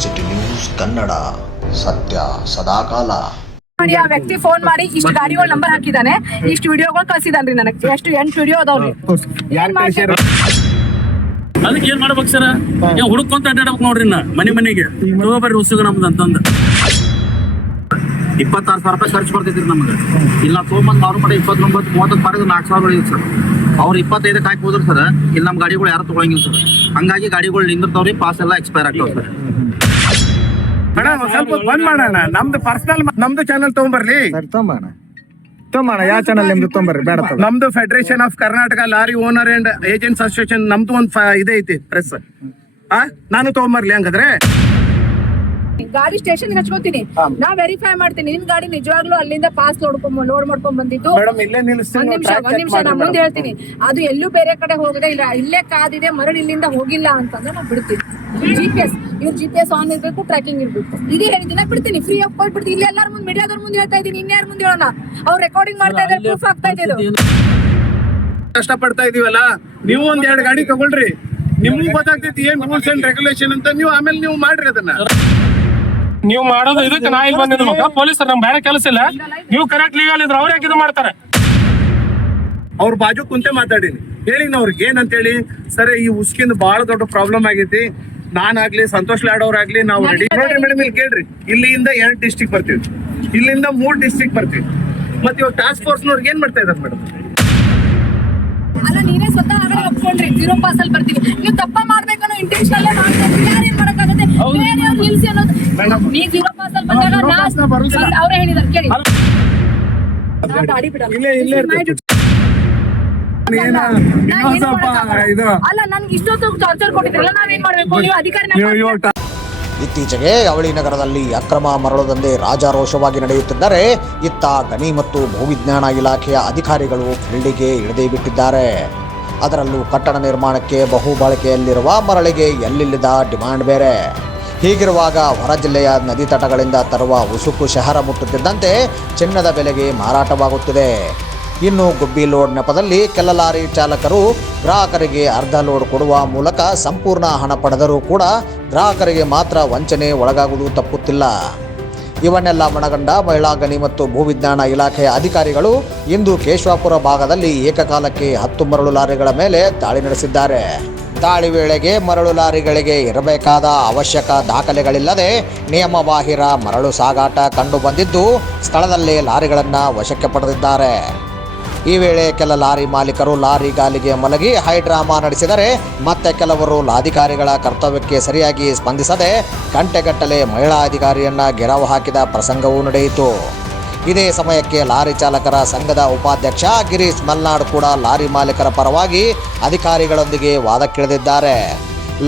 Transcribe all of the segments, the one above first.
University news Kannada, ಸತ್ಯ ಸದಾಕಾಲ. ಆ ವ್ಯಕ್ತಿ ಫೋನ್ ಮಾಡಿ ಇಷ್ಟು ಗಾಡಿಗಳ ನಂಬರ್ ಹಾಕಿದಾನೆ, ಇಷ್ಟು ವಿಡಿಯೋಗಳು ಕಳ್ಸಿದಾನ್ರಿ ನನಗೆ. ಎಷ್ಟು 8 ವಿಡಿಯೋ ಅದಾವ್ರಿ. ಅದಕ್ಕೆ ಏನ್ ಮಾಡ್ಬೇಕು ಸರ್? ಹುಡುಕೊಂತ ಅಡ್ಡಾಡ್ಬೇಕು ನೋಡ್ರಿ. ಮನೆಗೆ ತಗೋಬರ್ರಿ ಉಸುಗ ನಮ್ದು ಅಂತಂದು 26,000 ರೂಪಾಯಿ ಖರ್ಚು ಬರ್ತೈತ್ರಿ ನಮ್ಗೆ. ಇಲ್ಲ ತೊಗೊಂಬಂದ್ ಅವ್ರ ಮಟ್ಟ 29, 30 ಪಡೆದು 4,000 ಬೆಳೆಯುತ್ತೆ ಸರ್. ಅವ್ರು 25 ಹಾಕಿ ಹೋದ್ರು ಸರ್, ಇಲ್ಲಿ ನಮ್ಮ ಗಾಡಿಗಳು ಯಾರು ತಗೊಳಂಗಿಲ್ಲ ಸರ್. ಹಂಗಾಗಿ ಗಾಡಿಗಳು ನಿಂದಿರ್ತಾವ್ರಿ, ಪಾಸ್ ಎಲ್ಲ ಎಕ್ಸ್ಪೈರ್ ಆಗ್ತಾವ ಸರ್. ಸ್ವಲ್ಪ ಬಂದ್ ಮಾಡೋಣ. ನಮ್ದು ಪರ್ಸನಲ್ ನಮ್ದು ಚಾನಲ್ ತಗೊಂಬರ್ಲಿ. ತೊಂಬಣ ಯಾವ ಚಾನಲ್ ನಿಮ್ದು ತೊಂಬರ್ರಿ. ಬೇಡ, ನಮ್ದು federation of Karnataka lorry owner and agents association ನಮ್ದು ಒಂದು ಇದೆ ಐತಿ ಪ್ರೆಸ್. ನಾನು ತಗೊಂಬರ್ಲಿ ಹಂಗಾದ್ರೆ. ಗಾಡಿ ಸ್ಟೇಷನ್ ಹಚ್ಕೋತೀನಿ, ನಾ ವೆರಿಫೈ ಮಾಡ್ತೀನಿ ನಿಮ್ ಗಾಡಿ ನಿಜವಾಗ್ಲೂ ಅಲ್ಲಿಂದ ಪಾಸ್ ಲೋಡ್ ಮಾಡ್ಕೊಂಡ್ ಬಂದಿದ್ದು. ಒಂದ್ ನಿಮಿಷ ನಾ ಮುಂದೆ ಹೇಳ್ತೀನಿ. ಅದು ಎಲ್ಲೂ ಬೇರೆ ಕಡೆ ಹೋಗದೆ, ಇಲ್ಲ ಇಲ್ಲೇ ಕಾದಿದೆ, ಮರಳು ಇಲ್ಲಿಂದ ಹೋಗಿಲ್ಲ ಅಂತಂದ್ರೆ ನಾವು ಬಿಡ್ತೀವಿ. GPS ಇವ್ರು GPS ಆನ್ ಇರ್ಬೇಕು, ಟ್ರ್ಯಾಕಿಂಗ್ ಇರ್ಬೇಕು. ಇದೇ ಹೇಳಿದಿನ ಬಿಡ್ತೀನಿ, ಫ್ರೀ ಆಫ್ ಕಾಸ್ಟ್ ಬಿಡ್ತೀನಿ. ಇಲ್ಲಿ ಎಲ್ಲಾರ ಮುಂದೆ, ಮೀಡಿಯಾದವ್ರ ಮುಂದೆ ಹೇಳ್ತಾ ಇದೀನಿ, ಇನ್ಯಾರ ಮುಂದೆ ಹೇಳೋಣ? ಅವ್ರು ರೆಕಾರ್ಡಿಂಗ್ ಮಾಡ್ತಾ ಇದ್ದಾರೆ, ಪ್ರೂಫ್ ಆಗ್ತಾ ಇದೆ. ಕಷ್ಟ ಪಡ್ತಾ ಇದೀವಲ್ಲ, ನೀವು ಒಂದ್ 2 ಗಾಡಿ ತಗೊಳ್ರಿ. ನಿಮ್ಗೂ ಗೊತ್ತಾಗ್ತೈತಿ ಏನ್ ರೂಲ್ಸ್ ಅಂಡ್ ರೆಗ್ಯುಲೇಷನ್ ಅಂತ. ನೀವು ಆಮೇಲೆ ನೀವು ಮಾಡ್ರಿ ಅದನ್ನ. ನೀವು ಮಾಡೋದು ಇದಕ್ಕೆ ನಾ ಇಲ್ಲಿ ಬಂದಿದ್ದು ಮಗ. ಪೊಲೀಸರು ನಮ್ ಬೇರೆ ಕೆಲಸ ಇಲ್ಲ. ನೀವು ಕರೆಕ್ಟ್ ಲೀಗಲ್ ಇದ್ರೆ ಅವ್ರು ಯಾಕೆ ಇದು ಮಾಡ್ತಾರೆ? ಅವ್ರ ಬಾಜು ಕುಂತೆ ಮಾತಾಡಿನಿ, ಹೇಳಿನ ಅವ್ರಿಗೆ ಏನಂತ ಹೇಳಿ, ಸರಿ ಈ ಉಸ್ಕಿಂದ ಬಹಳ ದೊಡ್ಡ ಪ್ರಾಬ್ಲಮ್ ಆಗೈತಿ, ನಾನಾಗ್ಲಿ ಸಂತೋಷ್ ಲಾಡ್ ಅವ್ರಾಗ್ಲಿ ನಾವು ರೆಡಿ. ನೋಡ್ರಿ ಮೇಡಮ್, ಇಲ್ಲಿ ಕೇಳ್ರಿ, ಇಲ್ಲಿಂದ 2 ಡಿಸ್ಟ್ರಿಕ್ಟ್ ಬರ್ತೀವಿ, ಇಲ್ಲಿಂದ 3 ಡಿಸ್ಟ್ರಿಕ್ಟ್ ಬರ್ತೀವಿ. ಮತ್ತೆ ಇವಾಗ ಟಾಸ್ಕ್ ಫೋರ್ಸ್ ನವ್ರಿಗೆ ಏನ್ ಮಾಡ್ತಾ ಇದಾರೆ ಮೇಡಮ್? ಅಲ್ಲ, ನೀವೇ ಸ್ವತಃ ಆಗಲೇ ಒಪ್ಕೊಂಡ್ರಿ 0 ಪಾಸ್ ಅಲ್ಲಿ ಬರ್ತೀವಿ. ನೀವು ತಪ್ಪ ಮಾಡ್ಬೇಕನ್ನೋ ಇಂಟೆನ್ಷನ್ ಮಾಡ್ತೀವಿ. ಯಾರೇನ್ ಮಾಡಕ್ಕಾಗುತ್ತೆ? ಬೇರೆಯವ್ರು ನಿಲ್ಸಿ ಅನ್ನೋದು. ನೀ 0 ಪಾಸ್ ಅಲ್ಲಿ ಬಂದಾಗ ಅವರೇ ಹೇಳಿದಾರೆ ಕೇಳಿ. ಗಾಡಿ ಬಿಡಲ್ಲ. ಅಲ್ಲ, ನನ್ಗೆ ಇಷ್ಟೊತ್ತು ಟಾರ್ಚರ್ ಕೊಟ್ಟಿದ್ರಲ್ಲ, ನಾವೇನ್ ಮಾಡ್ಬೇಕು? ನೀವು ಅಧಿಕಾರಿ. ಇತ್ತೀಚೆಗೆ ಅವಳಿ ನಗರದಲ್ಲಿ ಅಕ್ರಮ ಮರಳು ದಂಧೆ ರಾಜಾರೋಷವಾಗಿ ನಡೆಯುತ್ತಿದ್ದರೆ, ಇತ್ತ ಗಣಿ ಮತ್ತು ಭೂವಿಜ್ಞಾನ ಇಲಾಖೆಯ ಅಧಿಕಾರಿಗಳು ಫೀಲ್ಡಿಗೆ ಇಳಿದೇ ಬಿಟ್ಟಿದ್ದಾರೆ. ಅದರಲ್ಲೂ ಕಟ್ಟಡ ನಿರ್ಮಾಣಕ್ಕೆ ಬಹುಬಳಕೆಯಲ್ಲಿರುವ ಮರಳಿಗೆ ಎಲ್ಲಿಲ್ಲದ ಡಿಮಾಂಡ್ ಬೇರೆ. ಹೀಗಿರುವಾಗ ಹೊರ ಜಿಲ್ಲೆಯ ನದಿ ತಟಗಳಿಂದ ತರುವ ಉಸುಕು ಶಹರ ಮುಟ್ಟುತ್ತಿದ್ದಂತೆ ಚಿನ್ನದ ಬೆಲೆಗೆ ಮಾರಾಟವಾಗುತ್ತಿದೆ. ಇನ್ನು ಗುಬ್ಬಿ ಲೋಡ್ ನೆಪದಲ್ಲಿ ಕೆಲ ಲಾರಿ ಚಾಲಕರು ಗ್ರಾಹಕರಿಗೆ ಅರ್ಧ ಲೋಡ್ ಕೊಡುವ ಮೂಲಕ ಸಂಪೂರ್ಣ ಹಣ ಪಡೆದರೂ ಕೂಡ ಗ್ರಾಹಕರಿಗೆ ಮಾತ್ರ ವಂಚನೆ ಒಳಗಾಗುವುದು ತಪ್ಪುತ್ತಿಲ್ಲ. ಇವನ್ನೆಲ್ಲ ಮನಗಂಡ ಮಹಿಳಾ ಗಣಿ ಮತ್ತು ಭೂವಿಜ್ಞಾನ ಇಲಾಖೆಯ ಅಧಿಕಾರಿಗಳು ಇಂದು ಕೇಶವಾಪುರ ಭಾಗದಲ್ಲಿ ಏಕಕಾಲಕ್ಕೆ 10 ಮರಳು ಲಾರಿಗಳ ಮೇಲೆ ದಾಳಿ ನಡೆಸಿದ್ದಾರೆ. ದಾಳಿ ವೇಳೆಗೆ ಮರಳು ಲಾರಿಗಳಿಗೆ ಇರಬೇಕಾದ ಅವಶ್ಯಕ ದಾಖಲೆಗಳಿಲ್ಲದೆ ನಿಯಮಬಾಹಿರ ಮರಳು ಸಾಗಾಟ ಕಂಡುಬಂದಿದ್ದು, ಸ್ಥಳದಲ್ಲೇ ಲಾರಿಗಳನ್ನು ವಶಕ್ಕೆ ಪಡೆದಿದ್ದಾರೆ. ಈ ವೇಳೆ ಕೆಲ ಲಾರಿ ಮಾಲೀಕರು ಲಾರಿ ಗಾಲಿಗೆ ಮಲಗಿ ಹೈಡ್ರಾಮಾ ನಡೆಸಿದರೆ, ಮತ್ತೆ ಕೆಲವರು ಅಧಿಕಾರಿಗಳ ಕರ್ತವ್ಯಕ್ಕೆ ಸರಿಯಾಗಿ ಸ್ಪಂದಿಸದೆ ಗಂಟೆಗಟ್ಟಲೆ ಮಹಿಳಾ ಅಧಿಕಾರಿಯನ್ನ ಗೆರವು ಹಾಕಿದ ಪ್ರಸಂಗವೂ ನಡೆಯಿತು. ಇದೇ ಸಮಯಕ್ಕೆ ಲಾರಿ ಚಾಲಕರ ಸಂಘದ ಉಪಾಧ್ಯಕ್ಷ ಗಿರೀಶ್ ಮಲ್ನಾಡ್ ಕೂಡ ಲಾರಿ ಮಾಲೀಕರ ಪರವಾಗಿ ಅಧಿಕಾರಿಗಳೊಂದಿಗೆ ವಾದಕ್ಕಿಳಿದಿದ್ದಾರೆ.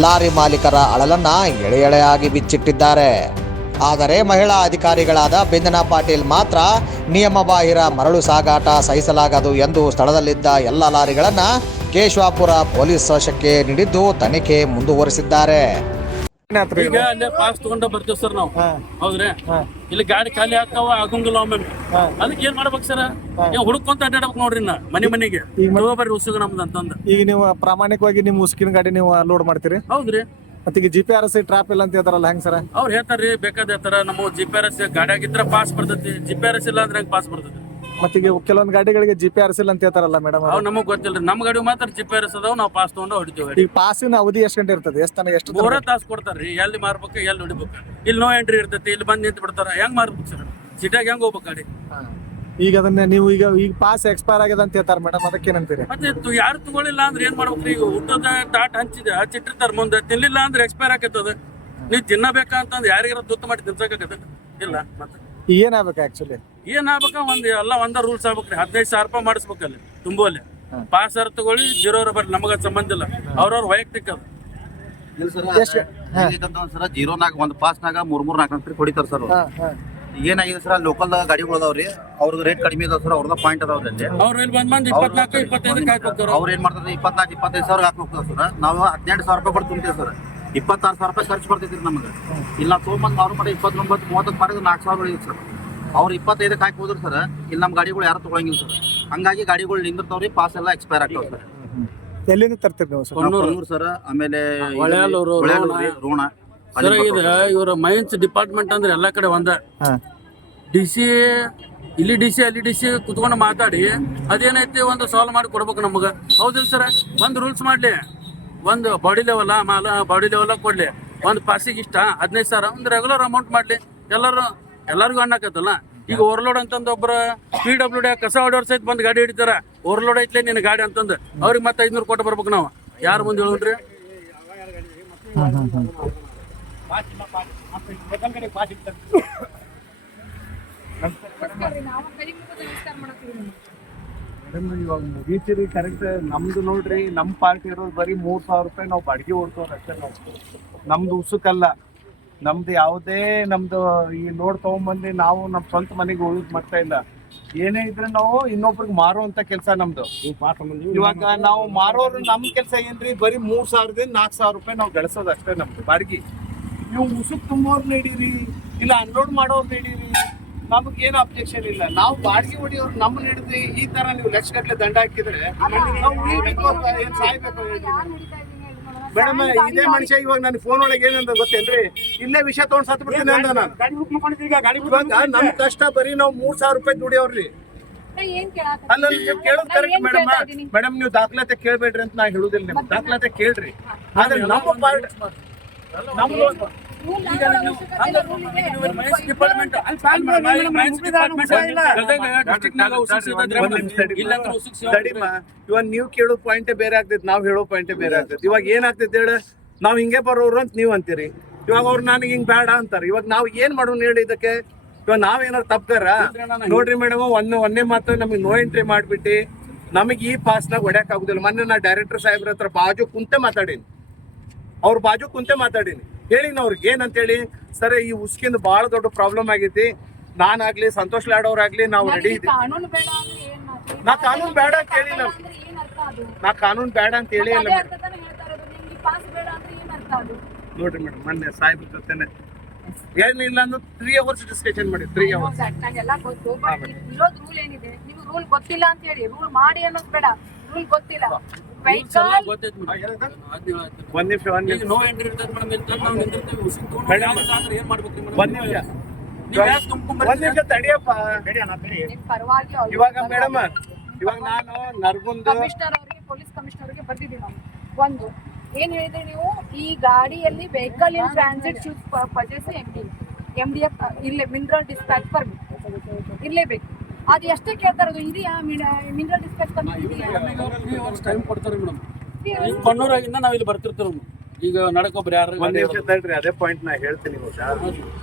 ಲಾರಿ ಮಾಲೀಕರ ಅಳಲನ್ನ ಎಳೆಯಾಗಿ ಬಿಚ್ಚಿಟ್ಟಿದ್ದಾರೆ. ಆದರೆ ಮಹಿಳಾ ಅಧಿಕಾರಿಗಳಾದ ಬಿಂದನಾ ಪಾಟೀಲ್ ಮಾತ್ರ ನಿಯಮಬಾಹಿರ ಮರಳು ಸಾಗಾಟ ಸಹಿಸಲಾಗದು ಎಂದು ಸ್ಥಳದಲ್ಲಿದ್ದ ಎಲ್ಲ ಲಾರಿಗಳನ್ನು ಕೇಶವಾಪುರ ಪೊಲೀಸ್ ವಶಕ್ಕೆ ನೀಡಿದ್ದು ತನಿಖೆ ಮುಂದುವರಿಸಿದ್ದಾರೆ. ಈಗ ಅಲ್ಲೇ ಪಾಸ್ ತಗೊಂಡ ಬರ್ತೀವಿ ಸರ್ ನಾವು. ಹೌದ್ರಿ, ಇಲ್ಲಿ ಗಾಡಿ ಖಾಲಿ ಆಗ್ತಾವ, ಆಗಂಗಿಲ್ಲ ಒಮ್ಮೆ. ಅದಕ್ಕೆ ಏನ್ ಮಾಡ್ಬೇಕು ಸರ್? ಹುಡುಕೊಂತ ಅಡ್ಡಾಡ್ಬೇಕು ನೋಡ್ರಿ. ಮನೆಗೆ ತಗೋಬರ್ರಿ ಉಸುಗ ನಮ್ದು ಅಂತಂದು. ಈಗ ನೀವು ಪ್ರಾಮಾಣಿಕವಾಗಿ ನಿಮ್ ಉಸ್ಕಿನ ಗಾಡಿ ನೀವು ಲೋಡ್ ಮಾಡ್ತೀರಿ? ಹೌದ್ರಿ. ಮತ್ತೆ ಈಗ GPRS ಟ್ರಾಪ್ ಇಲ್ಲ ಅಂತ ಹೇಳ್ತಾರಲ್ಲ, ಹೆಂಗ್ ಸರ್? ಅವ್ರು ಹೇಳ್ತಾರ್ರಿ, ಬೇಕಾದ ಹೇಳ್ತಾರ. ನಮ್ಮ GPRS ಗಾಡಿ ಆಗಿದ್ರ ಪಾಸ್ ಬರ್ತೈತಿ, GPRS ಇಲ್ಲ ಅಂದ್ರೆ ಹೆಂಗ್ ಪಾಸ್ ಬರ್ತೈತಿ? ಮತ್ತೆ ಈಗ ಕೆಲವೊಂದು ಗಾಡಿಗಳಿಗೆ GPRS ಇಲ್ಲ ಅಂತ ಹೇಳ್ತಾರಲ್ಲ ಮೇಡಮ್. ಅವ್ ನಮಗ್ ಗೊತ್ತಿಲ್ರಿ. ನಮ್ ಗಾಡಿ ಮಾತ್ರ GPRS ಅದಾವ, ನಾವು ಪಾಸ್ ತಗೊಂಡು ಹೊಡಿತೀವಿ. ಈ ಪಾಸಿನ ಅವಧಿ ಎಷ್ಟು ಗಂಟೆ ಇರ್ತದೆ? ಎಷ್ಟು 3 ತಾಸು ಕೊಡ್ತಾರ್ರಿ. ಎಲ್ಲಿ ಮಾರ್ಬೇಕು, ಎಲ್ಲಿ ಹೊಡಿಬೇಕು. ಇಲ್ಲಿ ನೋ ಎಂಟ್ರಿ ಇರ್ತೈತಿ, ಇಲ್ಲಿ ಬಂದ್ ನಿಂತು ಬಿಡ್ತಾರ. ಹೆಂಗ್ ಮಾರ್ಬೇಕು ಸರ್? ಸಿಟಿಯಾಗ ಹೆಂಗ್ ಹೋಗ್ಬೇಕು ಗಾಡಿ? ಈಗ ಅದನ್ನ ನೀವು ಈಗ ಪಾಸ್ ಎಕ್ಸ್ಪೈರ್ ಆಗಿದೆ ಅಂತ ಹೇಳ್ತಾರೆ ಮೇಡಮ್, ಅದಕ್ಕೆ ಏನಂತೀರಿ? ಮತ್ತೆ ಯಾರು ತಗೊಳಿಲ್ಲ ಅಂದ್ರೆ ಏನ್ ಮಾಡ್ಬೇಕ್ರಿ? ಈಗ ಊಟದ ತಾಟ್ ಹಚ್ಚಿಟ್ಟಿರ್ತಾರ ಮುಂದೆ, ತಿನ್ಲಿಲ್ಲ ಅಂದ್ರೆ ಎಕ್ಸ್ಪೈರ್ ಆಕೈತದ. ನೀವ್ ತಿನ್ನಬೇಕಂತಂದ್ ಯಾರಿಗಾರ ತುತ್ತು ಮಾಡಿ ತಿನ್ಸಕತ್ತ ಇಲ್ಲ. ಮತ್ತೆ ಏನಾಗ್ಬೇಕು ಆಕ್ಚುಲಿ? ಏನ್ ಆಗ್ಬೇಕ? ಒಂದ ರೂಲ್ಸ್ ಆಗ್ಬೇಕ್ರಿ. 15,000 ರೂಪಾಯಿ ಮಾಡಿಸ್ಬೇಕಲ್ಲಿ ತುಂಬಲ್ಲಿ. ಪಾಸ್ ತಗೊಳ್ಳಿ, 0 ಬರ್ಲಿ, ನಮಗ ಸಂಬಂಧ ಇಲ್ಲ. ಅವ್ರವ್ರ ವೈಯಕ್ತಿಕ ಅದು. ಸರ್ 0ನಾಗ ಒಂದು ಪಾಸ್ನಾಗ 3-4 ಅಂತ ಹೊಡಿತಾರ ಸರ್. ಏನಾಗಿದೆ ಸರ್, ಲೋಕಲ್ ಗಾಡಿಗಳು ಅದಾವ್ರಿ, ಅವ್ರದ್ದು ರೇಟ್ ಕಡಿಮೆ ಅದಾವ ಸರ್, ಅವ್ರದ ಪಾಯಿಂಟ್ ಅದಾವ್ರಿ ಅಲ್ಲಿ. ಅವ್ರು ಇಲ್ಲಿ ಬಂದ್ 24-25 ಹಾಕ್ಬೇಕು. ಅವ್ರು ಏನ್ ಮಾಡ್ತಾರೆ, 24-25 ಸಾವಿರ ಹಾಕ್ಬೇಕು ಸರ್. ನಾವು 12,000 ರೂಪಾಯಿ ಕೊಟ್ಟು ತುಂಬ್ತೇವೆ ಸರ್. 26,000 ರೂಪಾಯಿ ಖರ್ಚು ಬರ್ತೈತ್ರಿ ನಮಗೆ. ಇಲ್ಲ ತೊಗೊಂಬಂದ್ ಅವ್ರ ಮಟ್ಟ 29, 30 ಪಡೆದು 4,000 ಬೆಳೆಯುತ್ತೆ ಸರ್. ಅವ್ರು 25 ಹಾಕಿ ಹೋದ್ರು ಸರ್, ಇಲ್ಲಿ ನಮ್ಮ ಗಾಡಿಗಳು ಯಾರು ತಗೊಳಂಗಿಲ್ಲ ಸರ್. ಹಂಗಾಗಿ ಗಾಡಿಗಳು ನಿಂದಿರ್ತಾವ್ರಿ, ಪಾಸ್ ಎಲ್ಲ ಎಕ್ಸ್ಪೈರ್ ಆಗ್ತಾವ ಸರ್. ಎಲ್ಲಿಂದ ತರ್ತೀರಿ ನೀವು ಸರ್? ಸರ್, ಆಮೇಲೆ ರೋಣ ಸರ್ ಇದು ಇವ್ರ ಮೈನ್ಸ್ ಡಿಪಾರ್ಟ್ಮೆಂಟ್ ಅಂದ್ರೆ ಎಲ್ಲಾ ಕಡೆ ಒಂದ ಡಿಸಿ ಇಲ್ಲಿ ಡಿಸಿ ಅಲ್ಲಿ ಡಿಸಿ ಕುತ್ಕೊಂಡು ಮಾತಾಡಿ ಅದೇನೈತಿ ಒಂದು ಸಾಲ್ವ್ ಮಾಡಿ ಕೊಡ್ಬೇಕು ನಮಗ. ಹೌದಿಲ್ಲ ಸರ್? ಒಂದ್ ರೂಲ್ಸ್ ಮಾಡ್ಲಿ, ಒಂದು ಬಾಡಿ ಲೆವೆಲ್ ಬಾಡಿ ಲೆವೆಲ್ ಕೊಡ್ಲಿ, ಒಂದು ಪಾಸಿಗೆ ಇಷ್ಟ 15,000 ಒಂದು ರೆಗ್ಯುಲರ್ ಅಮೌಂಟ್ ಮಾಡ್ಲಿ. ಎಲ್ಲರಿಗೂ ಅಣ್ಣಾಕತ್ತಲ್ಲ. ಈಗ ಓವರ್ಲೋಡ್ ಅಂತಂದು ಒಬ್ಬರ PWD ಕಸ ಹೊಡೆಯೋರ್ ಸಹಿತ ಬಂದ್ ಗಾಡಿ ಹಿಡಿತಾರ, ಓವರ್ಲೋಡ್ ಐತ್ಲೆ ನಿನ್ನ ಗಾಡಿ ಅಂತಂದು ಅವ್ರಿಗೆ ಮತ್ತೆ 500 ಕೊಟ್ಟು ಬರ್ಬೇಕು ನಾವು. ಯಾರು ಮುಂದೆ ಹೇಳಿದ್ರಿ? ಇವಾಗ ಮುಗೀತಿರಿ ಕರೆಕ್ಟ್. ನಮ್ದು ನೋಡ್ರಿ, ನಮ್ ಪಾರ್ಟಿ ಇರೋದು ಬರೀ 3,000 ರೂಪಾಯಿ ನಾವು ಬಾಡಿಗೆ ಓಡ್ತವ್ರ ಅಷ್ಟೇ. ನಾವು ನಮ್ದು ಉಸುಕಲ್ಲ, ನಮ್ದು ಯಾವುದೇ ನಮ್ದು ಈ ಲೋಡ್ ತಗೊಂಡ್ಬಂದು ನಾವು ನಮ್ ಸ್ವಂತ ಮನೆಗೆ ಯೂಸ್ ಮಾಡ್ತಾ ಇಲ್ಲ. ಏನೇ ಇದ್ರೆ ನಾವು ಇನ್ನೊಬ್ರಿಗೆ ಮಾರುವಂತ ಕೆಲಸ ನಮ್ದು. ಇವಾಗ ನಾವು ಮಾರೋರು ನಮ್ ಕೆಲಸ ಏನ್ರಿ, ಬರೀ 3,000ದಿಂದ 4,000 ರೂಪಾಯಿ ನಾವು ಗಳಿಸೋದು ಅಷ್ಟೇ ನಮ್ದು ಬಾಡಿಗೆ. ನೀವು ಉಸುಕ್ ತುಂಬೋರ್ ನೀಡಿರಿ, ಇಲ್ಲ ಅನ್ಲೋಡ್ ಮಾಡೋರ್ ನೀಡಿರಿ, ನಮಗ್ ಏನು ಅಬ್ಜೆಕ್ಷನ್ ಇಲ್ಲ. ನಾವು ಬಾಡಿಗೆ ಹೊಡಿಯೋರು ನಮ್ಮನ್ನ ಹಿಡಿದು ಈ ತರ ನೀವು ಲಕ್ಷಗಟ್ಟಲೆ ದಂಡ ಹಾಕಿದ್ರೆ ನಾವು ಉಳಿಬೇಕು ಏನ್ ಸಾಯ್ಬೇಕು ಮೇಡಮ್? ಇದೇ ಮನುಷ್ಯ ಇವಾಗ ನನ್ನ ಫೋನ್ ಒಳಗೆ ಏನಂತ ಗೊತ್ತೇನ್ರಿ, ಇಲ್ಲೇ ವಿಷಯ ತಗೊಂಡ್ ಸತ್ ಬಿಡ್ತೀನಿ ಅಂತ ನಾನು. ಇವಾಗ ನಮ್ ಕಷ್ಟ ಬರೀ ನಾವು 3,000 ರೂಪಾಯಿ ದುಡಿಯೋರ್ರಿ. ಅಲ್ಲ ನೀವು ಕೇಳೋದು ಕರೆಕ್ಟ್ ಮೇಡಮ್, ನೀವು ದಾಖಲಾತಿ ಕೇಳ್ಬೇಡ್ರಿ ಅಂತ ನಾ ಹೇಳುದಿಲ್ಲ. ನಿಮ್ಗೆ ದಾಖಲಾತಿ ಕೇಳ್ರಿ, ಆದ್ರೆ ನಮ್ಮ ಪಾರ್ಟ್ ಇವಾಗ ನೀವು ಕೇಳೋ ಪಾಯಿಂಟೇ ಬೇರೆ ಆಗ್ತೈತಿ, ನಾವ್ ಹೇಳೋ ಪಾಯಿಂಟೇ ಬೇರೆ ಆಗ್ತೈತಿ. ಇವಾಗ ಏನಾಗ್ತೈತಿ ಹೇಳ, ನಾವ್ ಹಿಂಗೆ ಬರೋರು ಅಂತ ನೀವ್ ಅಂತೀರಿ, ಇವಾಗ ಅವ್ರು ನನಗೆ ಹಿಂಗ್ ಬೇಡ ಅಂತಾರ. ಇವಾಗ ನಾವ್ ಏನ್ ಮಾಡೋಣ ಹೇಳಿ ಇದಕ್ಕೆ? ಇವಾಗ ನಾವೇನಾರು ತಪ್ಪಾರ ನೋಡ್ರಿ ಮೇಡಮ್, ಒಂದೇ ಮಾತು ನಮಗೆ ನೋ ಎಂಟ್ರಿ ಮಾಡ್ಬಿಟ್ಟು ನಮಗೆ ಈ ಪಾಸ್ನಾಗ ಹೊಡ್ಯಾಕ್ ಆಗುದಿಲ್ಲ. ಮೊನ್ನೆ ನಾ ಡೈರೆಕ್ಟರ್ ಸಾಹೇಬ್ರ ಹತ್ರ ಬಾಜು ಕುಂತೆ ಮಾತಾಡೀನಿ, ಅವ್ರ ಬಾಜು ಕುಂತೆ ಮಾತಾಡೀನಿ. ಹೇಳಿನ ಅವ್ರಿಗೆ ಏನಂತೇಳಿ, ಸರ್ ಈ ಉಸ್ಕಿಂದ ಬಹಳ ದೊಡ್ಡ ಪ್ರಾಬ್ಲಮ್ ಆಗೈತಿ, ನಾನಾಗ್ಲಿ ಸಂತೋಷ್ ಲಾಡೋರಾಗ್ಲಿ ನಾವು ರೆಡಿ ಇದ್ದೀವಿ. ನಾ ಕಾನೂನು ಬೇಡ ಅಂತ ಹೇಳಿಲ್ಲ, ನಾ ಕಾನೂನು ಬೇಡ ಅಂತ ಹೇಳಿ ಇಲ್ಲ ನೋಡ್ರಿ ಮೇಡಮ್. ಮೊನ್ನೆ ಸಾಹೇಬ್ರ ಜೊತೆನೆ ಏನಿಲ್ಲ ಅಂದ್ರೆ 3 hours ಡಿಸ್ಕಷನ್ ಮಾಡಿ. 3 hours ರೂಲ್ ಏನಿದೆ ನಿಮ್ಗೆ ರೂಲ್ ಗೊತ್ತಿಲ್ಲ ಅಂತ ಹೇಳಿ ರೂಲ್ ಮಾಡಿ ಅನ್ನೋದು ಬೇಡ. ರೂಲ್ ಗೊತ್ತಿಲ್ಲ, ಒಂದ್ ನಿಮಿಷ ನೋ ಎಂಟ್ರಿ ಇರ್ತದೆ ಮೇಡಮ್. ಏನ್ ಮಾಡ್ಬೇಕು? ಒಂದ್ ನಿಮಿಷ ತಡಿಯಪ್ಪ. ಪರವಾಗಿ ಇವಾಗ ಮೇಡಮ್, ಇವಾಗ ನಾನು ನರ್ಗುಂದ ಕಮಿಷನರ್ ಅವರಿಗೆ, ಪೊಲೀಸ್ ಕಮಿಷನರ್ ಅವರಿಗೆ ಬರ್ತಿದ್ದೀವಿ ನಾವು. ಒಂದು ಏನ್ ಹೇಳಿದ್ರೆ ನೀವು, ಈ ಗಾಡಿಯಲ್ಲಿ vehicle in transit should purchase MDF ಇಲ್ಲೇ ಮಿನರಲ್ ಡಿಸ್ಪ್ಯಾಚ್ ಪರ್ಮಿಟ್ ಇರ್ಲೇಬೇಕು. ಅದು ಎಷ್ಟೇ ಕೇಳ್ತಾ ಇರೋದು? ಇದೆಯಾ ಮಿನರಲ್ ಡಿಸ್ಪ್ಯಾಚ್ ಪರ್ಮಿಟ್ ಇದೆಯಾ? 3 hours ಟೈಮ್ ಕೊಡ್ತಾರೆ ಮೇಡಮ್. ಈಗ ಕೊಣ್ಣೂರಾಗಿಂದ ನಾವ್ ಇಲ್ಲಿ ಬರ್ತಿರ್ತೀವಿ. ಈಗ ನಡಕೊಬ್ರು ಯಾರು ಒಂದ್ ನಿಮಿಷ ತಡ್ರಿ, ಅದೇ ಪಾಯಿಂಟ್ ನಾ ಹೇಳ್ತೀನಿ.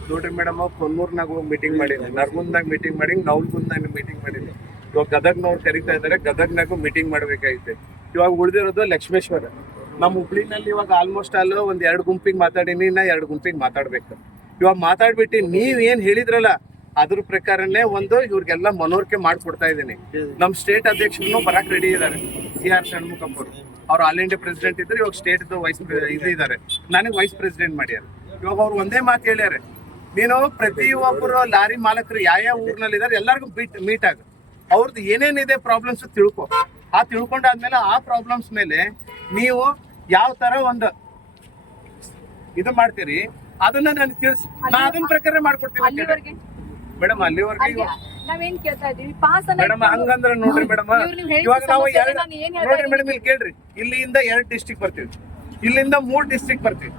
ನೋಡ್ರಿ ಮೇಡಮ್, ಕೊನ್ನೂರ್ನಾಗ ಮೀಟಿಂಗ್ ಮಾಡೀನಿ, ನರ್ಗುಂದಾಗ ಮೀಟಿಂಗ್ ಮಾಡಿ, ನವಲ್ಗುಂದಾಗ ಮೀಟಿಂಗ್ ಮಾಡೀನಿ. ಇವಾಗ ಗದಗ್ನವ್ರು ಕರಿತಾ ಇದಾರೆ, ಗದಗ್ನಾಗೂ ಮೀಟಿಂಗ್ ಮಾಡ್ಬೇಕಾಗೈತೆ. ಇವಾಗ ಉಳಿದಿರೋದು ಲಕ್ಷ್ಮೇಶ್ವರ. ನಮ್ಮ ಹುಬ್ಳಿನಲ್ಲಿ ಇವಾಗ ಆಲ್ಮೋಸ್ಟ್ ಅಲ್ಲ ಒಂದ್ 2 ಗುಂಪಿಗೆ ಮಾತಾಡೀನಿ, ನಾ 2 ಗುಂಪಿಗೆ ಮಾತಾಡ್ಬೇಕು. ಇವಾಗ ಮಾತಾಡ್ಬಿಟ್ಟು ನೀವ್ ಏನ್ ಹೇಳಿದ್ರಲ್ಲ ಅದ್ರ ಪ್ರಕಾರನೇ ಒಂದು ಇವ್ರಿಗೆಲ್ಲ ಮನವರಿಕೆ ಮಾಡ್ಕೊಡ್ತಾ ಇದ್ದೀನಿ. ನಮ್ ಸ್ಟೇಟ್ ಅಧ್ಯಕ್ಷರು ಬರಕ್ ರೆಡಿ ಇದ್ದಾರೆ, CR ಷಣ್ಮುಖಪ್ಪ ಅವರು. ಅವ್ರು ಆಲ್ ಇಂಡಿಯಾ ಪ್ರೆಸಿಡೆಂಟ್ ಇದ್ರು, ಇವಾಗ ಸ್ಟೇಟ್ ವೈಸ್ ಇದ್ದಾರೆ, ನನಗೆ ವೈಸ್ ಪ್ರೆಸಿಡೆಂಟ್ ಮಾಡ್ಯಾರ. ಇವಾಗ ಅವ್ರು ಒಂದೇ ಮಾತು ಹೇಳ್ಯಾರ, ನೀನು ಪ್ರತಿಯೊಬ್ಬರು ಲಾರಿ ಮಾಲಕರು ಯಾವ ಊರ್ನಲ್ಲಿ ಇದಾರೆ ಎಲ್ಲರಿಗೂ ಮೀಟ್ ಆಗ, ಅವ್ರದ್ದು ಏನೇನಿದೆ ಪ್ರಾಬ್ಲಮ್ಸ್ ತಿಳ್ಕೊ. ಆ ತಿಳ್ಕೊಂಡಾದ್ಮೇಲೆ ಆ ಪ್ರಾಬ್ಲಮ್ಸ್ ಮೇಲೆ ನೀವು ಯಾವ ತರ ಒಂದು ಇದು ಮಾಡ್ತೀರಿ ಅದನ್ನ ನನಗೆ ತಿಳಿಸಿ, ನಾ ಅದನ್ನ ಪ್ರಕಾರ ಮಾಡ್ಕೊಡ್ತೀನಿ ಮೇಡಮ್. ಅಲ್ಲಿವರೆಗೆ ನಾವೇನ್ ಕೇಳ್ತಾ ಇದೀವಿ, ಪಾಸ್ ಮೇಡಮ್ ಹಂಗಂದ್ರೆ ನೋಡ್ರಿ ಮೇಡಮ್, ಇವಾಗ ನಾವು ನೋಡ್ರಿ ಮೇಡಮ್, ಇಲ್ಲಿ ಕೇಳ್ರಿ, ಇಲ್ಲಿಂದ 2 ಡಿಸ್ಟ್ರಿಕ್ಟ್ ಬರ್ತೀವಿ, ಇಲ್ಲಿಂದ 3 ಡಿಸ್ಟ್ರಿಕ್ಟ್ ಬರ್ತೀವಿ.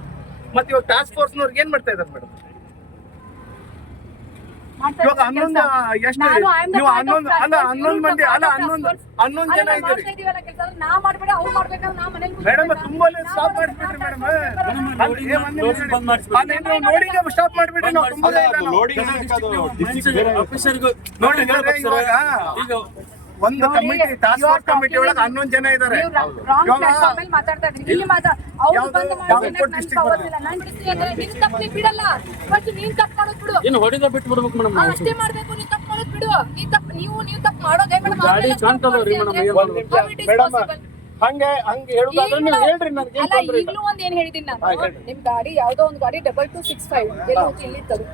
ಮತ್ತೆ ಇವಾಗ ಟಾಸ್ಕ್ ಫೋರ್ಸ್ ನವ್ರಿಗೆ ಏನ್ ಮಾಡ್ತಾ ಇದಾರೆ ಮೇಡಮ್? ಇವಾಗ 11 ಎಷ್ಟು ನೀವು 11 ಅಲ್ಲ 11 ಮಂದಿ ಅಲ್ಲ 11 ಜನ ಇದ್ದೀರಿ ಮೇಡಮ್. ತುಂಬಾ ಸ್ಟಾಪ್ ಮಾಡಿಸ್ಬಿಟ್ರಿ ಮೇಡಮ್, ನೋಡಿ ಸ್ಟಾಪ್ ಮಾಡಿಬಿಟ್ರಿ. ನಾವು ತುಂಬಾ ನೋಡಿ ಇವಾಗ ಒಂದು ಕಮಿಟಿ, ಟಾಸ್ಕ್ ಫೋರ್ಸ್ ಕಮಿಟಿ ಒಳಗೆ 11 ಜನ ಇದ್ದಾರೆ. ಇನ್ನು ಹೊಡಿದ ಬಿಟ್ಟು ಬಿಡ್ಬೇಕು ಮೇಡಮ್. ಅಷ್ಟೇ ಮಾಡ್ಬೇಕು, ನೀವ್ ತಪ್ಪು ಮಾಡೋದ್ ಬಿಡು. ನೀವು ತಪ್ಪು ಮಾಡೋದೇ ಗಾಡಿ ಕಾಣ್ತದವ್ರಿ ಮೇಡಮ್. ಹಂಗೆ ಹೇಳುದಾದ್ರೆ ನೀವು ಹೇಳ್ರಿ ನನಗೆ. ಅಲ್ಲ, ಈಗಲೂ ಒಂದ್ ಏನ್ ಹೇಳಿದೀನಿ ನಾನು, ನಿಮ್ ಗಾಡಿ ಯಾವ್ದೋ ಒಂದ್ ಗಾಡಿ 2265 ಇಲ್ಲಿ ಇತ್ತದು.